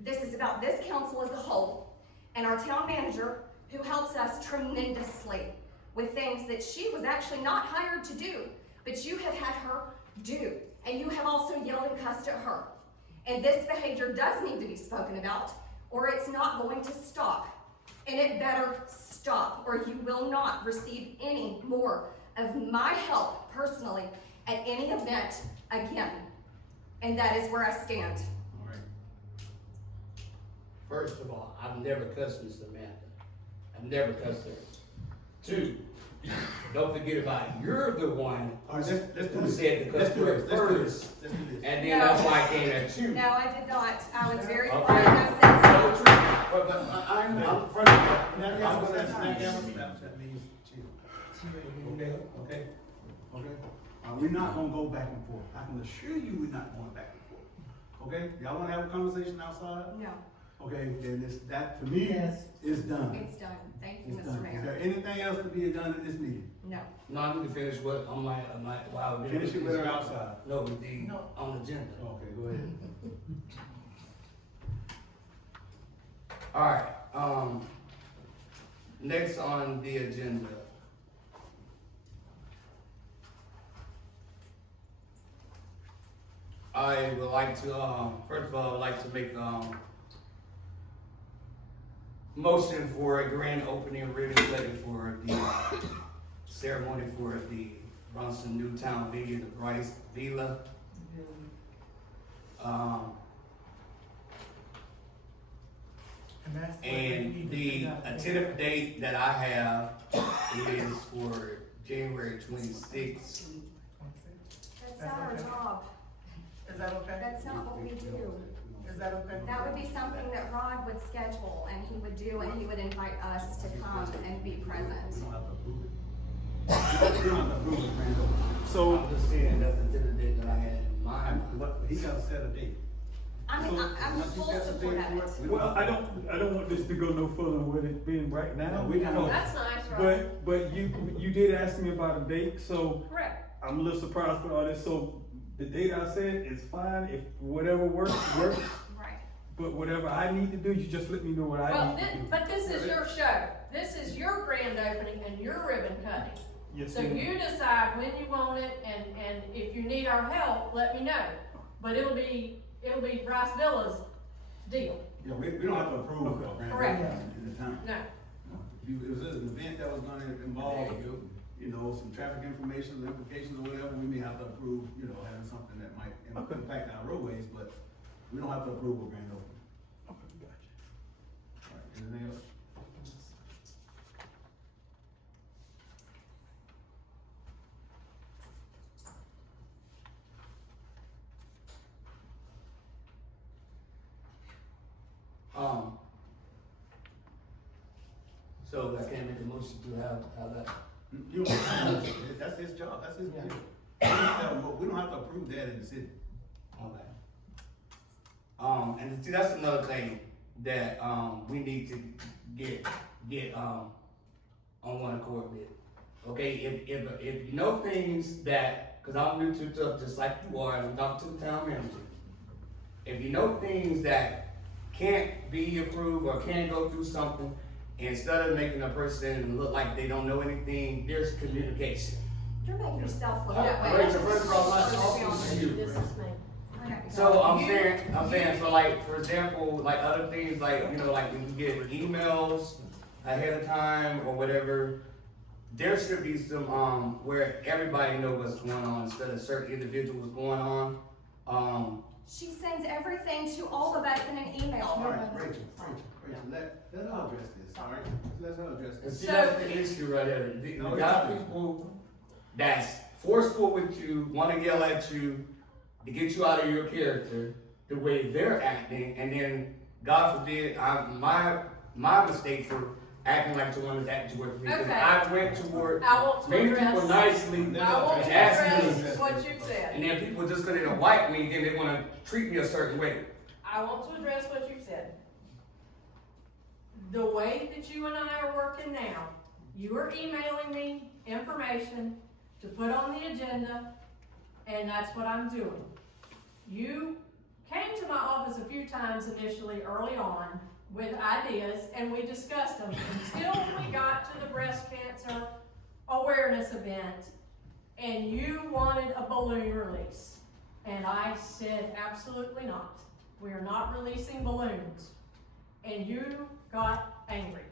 This is about this council as a whole and our town manager, who helps us tremendously with things that she was actually not hired to do, but you have had her do. And you have also yelled and cussed at her. And this behavior does need to be spoken about, or it's not going to stop. And it better stop, or you will not receive any more of my help personally at any event again. And that is where I stand. All right. First of all, I've never cussed Miss Samantha. I've never cussed her. 2, don't forget about it. You're the one All right, let's do who this. said the Let's cuss do word this. Let's do this. first. Let's do this. And then that's why I came at you. No, I did not. I was very Okay. quiet. I said So so. true. But I'm first of all, That means chill. Okay. We're not gonna go back and forth. I can assure you we're not going back and forth. Okay? Y'all wanna have a conversation outside? No, Okay, then that to me is done. it's done. Thank you, It's Mr. done. Is Mayor. there anything else to be done in this meeting? No. no, I need to finish what wow. Finish it with her outside. No, with the No. on the agenda. Okay, go ahead. All right. Next on the agenda. I would like to, first of all, I'd like to make, motion for a grand opening ribbon cutting for the ceremony for the Bronson Newtown Villa, the Bryce Villa. And the tentative date that I have is for January 26th. That's not our job. Is that okay? That's not what we do. Is that okay? That would be something that Rod would schedule and he would do, and he would invite us to come and be present. We don't have to approve it. We don't have to approve it, Randall. So, I'm just saying that's the tentative date that I had in mind. But he gotta set a date. I mean, I'm Once he full sets a support date of for it. we well, have I to- don't want this to go no further with it being right now. No, we don't. That's nice, right? But you did ask me about a date, so Correct. I'm a little surprised with all this. So the date I said is fine. If whatever works, works. Right. But whatever I need to do, you just let me know what I Well, need to do. but this is your show. This is your grand opening and your ribbon cutting. Yes, So ma'am. you decide when you want it, and if you need our help, let me know. But it'll be Bryce Villa's deal. Yeah, we don't have to approve it, Randall. Correct. In the town. No. If it was an event that was gonna involve, you know, some traffic information, implications or whatever, we may have to approve, you know, having something that might impact our roadways, but we don't have to approve a grand opening. Okay, gotcha. All right, anything else? So I can't make a motion to have that. You don't, that's his job, that's his deal. We don't have to approve that in the city. Okay. And see, that's another thing that, we need to get on one accord with. Okay, if you know things that, cause I'm new to stuff just like you are, and I'm talking to the town manager. If you know things that can't be approved or can't go through something, instead of making a person look like they don't know anything, there's communication. You're making yourself look that way. Rachel, first of all, let's talk to you. This is me. So I'm saying, so like, for example, like other things, like, you know, like when you get emails ahead of time or whatever, there should be some, where everybody knows what's going on instead of certain individuals going on. She sends everything to all of us in an email. All right, Rachel, let her address this, all right? Let her address And this. see, that's the issue right there. You got people that's forceful with you, wanna yell at you to get you out of your character, the way they're acting, and then, God forbid, my mistake for acting like someone is acting towards me. Because Okay. I went toward I want to many address. people nicely, I want and to asked me, address what you said. and then people just gonna wipe me, then they wanna treat me a certain way. I want to address what you said. The way that you and I are working now, You are emailing me information to put on the agenda, and that's what I'm doing. You came to my office a few times initially early on with ideas, and we discussed them until we got to the breast cancer awareness event, and you wanted a balloon release. And I said, absolutely not. We are not releasing balloons. And you got angry.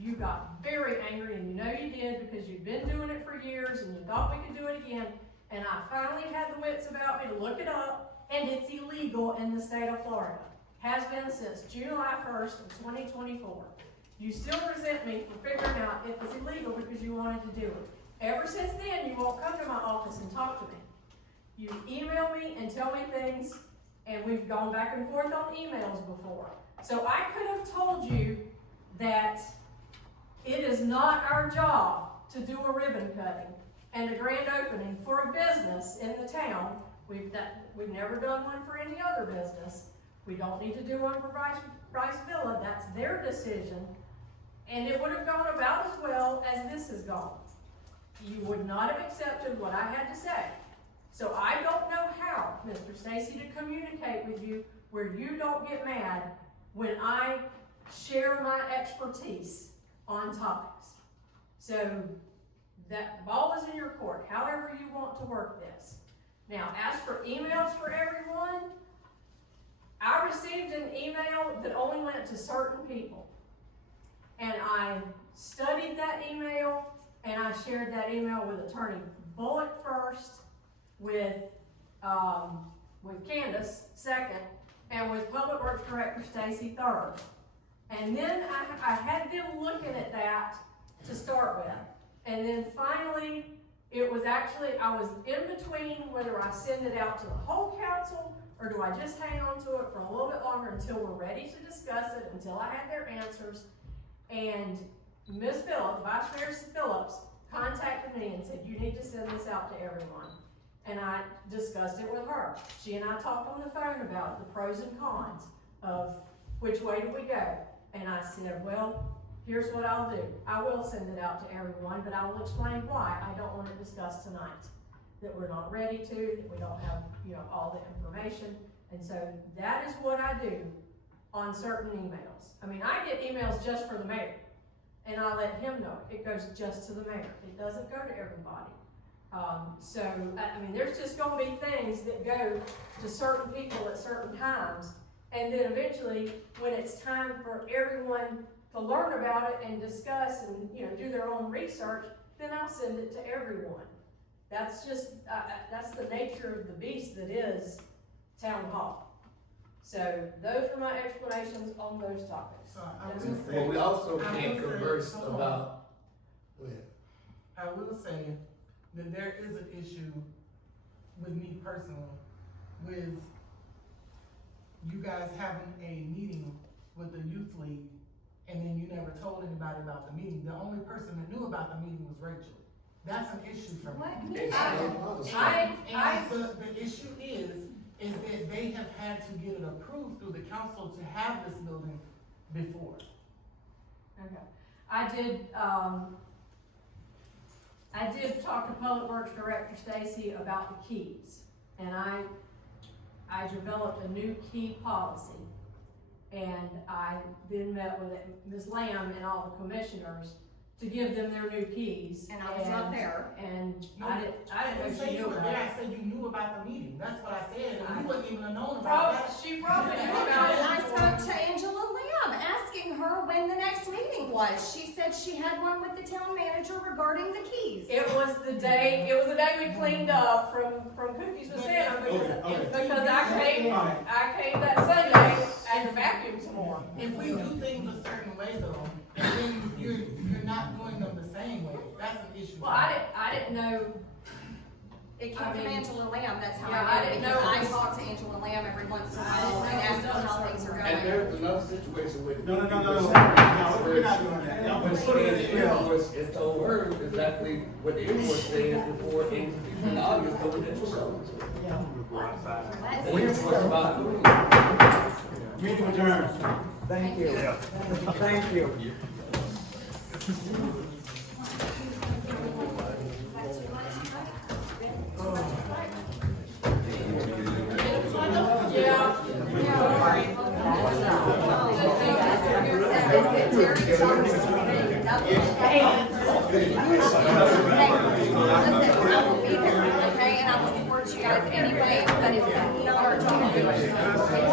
You got very angry, and you know you did because you've been doing it for years and you thought we could do it again. And I finally had the wits about me to look it up, and it's illegal in the state of Florida. Has been since July 1st of 2024. You still resent me for figuring out it was illegal because you wanted to do it. Ever since then, you won't come to my office and talk to me. You email me and tell me things, and we've gone back and forth on emails before. So I could have told you that it is not our job to do a ribbon cutting and a grand opening for a business in the town. We've never done one for any other business. We don't need to do one for Bryce Villa. That's their decision. And it would have gone about as well as this has gone. You would not have accepted what I had to say. So I don't know how, Mr. Stacy, to communicate with you where you don't get mad when I share my expertise on topics. So that ball is in your court, however you want to work this. Now, as for emails for everyone, I received an email that only went to certain people. And I studied that email, and I shared that email with Attorney Bullock first, with Candace second, and with Public Works Director Stacy third. And then I had them looking at that to start with. And then finally, it was actually, I was in between whether I send it out to the whole council or do I just hang on to it for a little bit longer until we're ready to discuss it, until I have their answers. And Ms. Phillips, Vice Mayor Phillips, contacted me and said, you need to send this out to everyone. And I discussed it with her. She and I talked on the phone about the pros and cons of which way do we go. And I said, well, here's what I'll do. I will send it out to everyone, but I will explain why I don't want it discussed tonight. That we're not ready to, that we don't have, all the information. And so that is what I do on certain emails. I mean, I get emails just for the mayor, and I let him know. It goes just to the mayor. It doesn't go to everybody. So, I mean, there's just gonna be things that go to certain people at certain times, and then eventually, when it's time for everyone to learn about it and discuss and, do their own research, then I'll send it to everyone. That's just, that's the nature of the beast that is town hall. So those are my explanations on those topics. So I will say, Well, we also I can't will say- converse hold on. about, go ahead. I will say that there is an issue with me personally, with you guys having a meeting with the youth league, and then you never told anybody about the meeting. The only person that knew about the meeting was Rachel. That's an issue for me. The issue is that they have had to get it approved through the council to have this building before. Okay. I did talk to Public Works Director Stacy about the keys, and I developed a new key policy. And I then met with Ms. Lamb and all the commissioners to give them their new keys. And I was not there. And No, I didn't know say she you knew were about there. it. I said you knew about the meeting. That's what I said, and you wouldn't even have known about that. She probably knew about Because it. I spoke to Angela Lamb, asking her when the next meeting was. She said she had one with the town manager regarding the keys. It was the day we cleaned up from Cookies with Santa because I came that Sunday and vacuumed some more. If we do things a certain way though, and then you're not doing them the same way, that's an issue. Well, I didn't know. It came from Angela Lamb, that's how Yeah, I I knew it, didn't because know it I was- talk to Angela Lamb every once in a while and ask her how things are And going. there's another situation with. No, we're not doing that. Y'all When put she it had in the the email. invoice, it told her exactly what the invoice said before any people in the audience know what it was. The invoice about the Meeting adjourned. Thank you. Thank you. Good.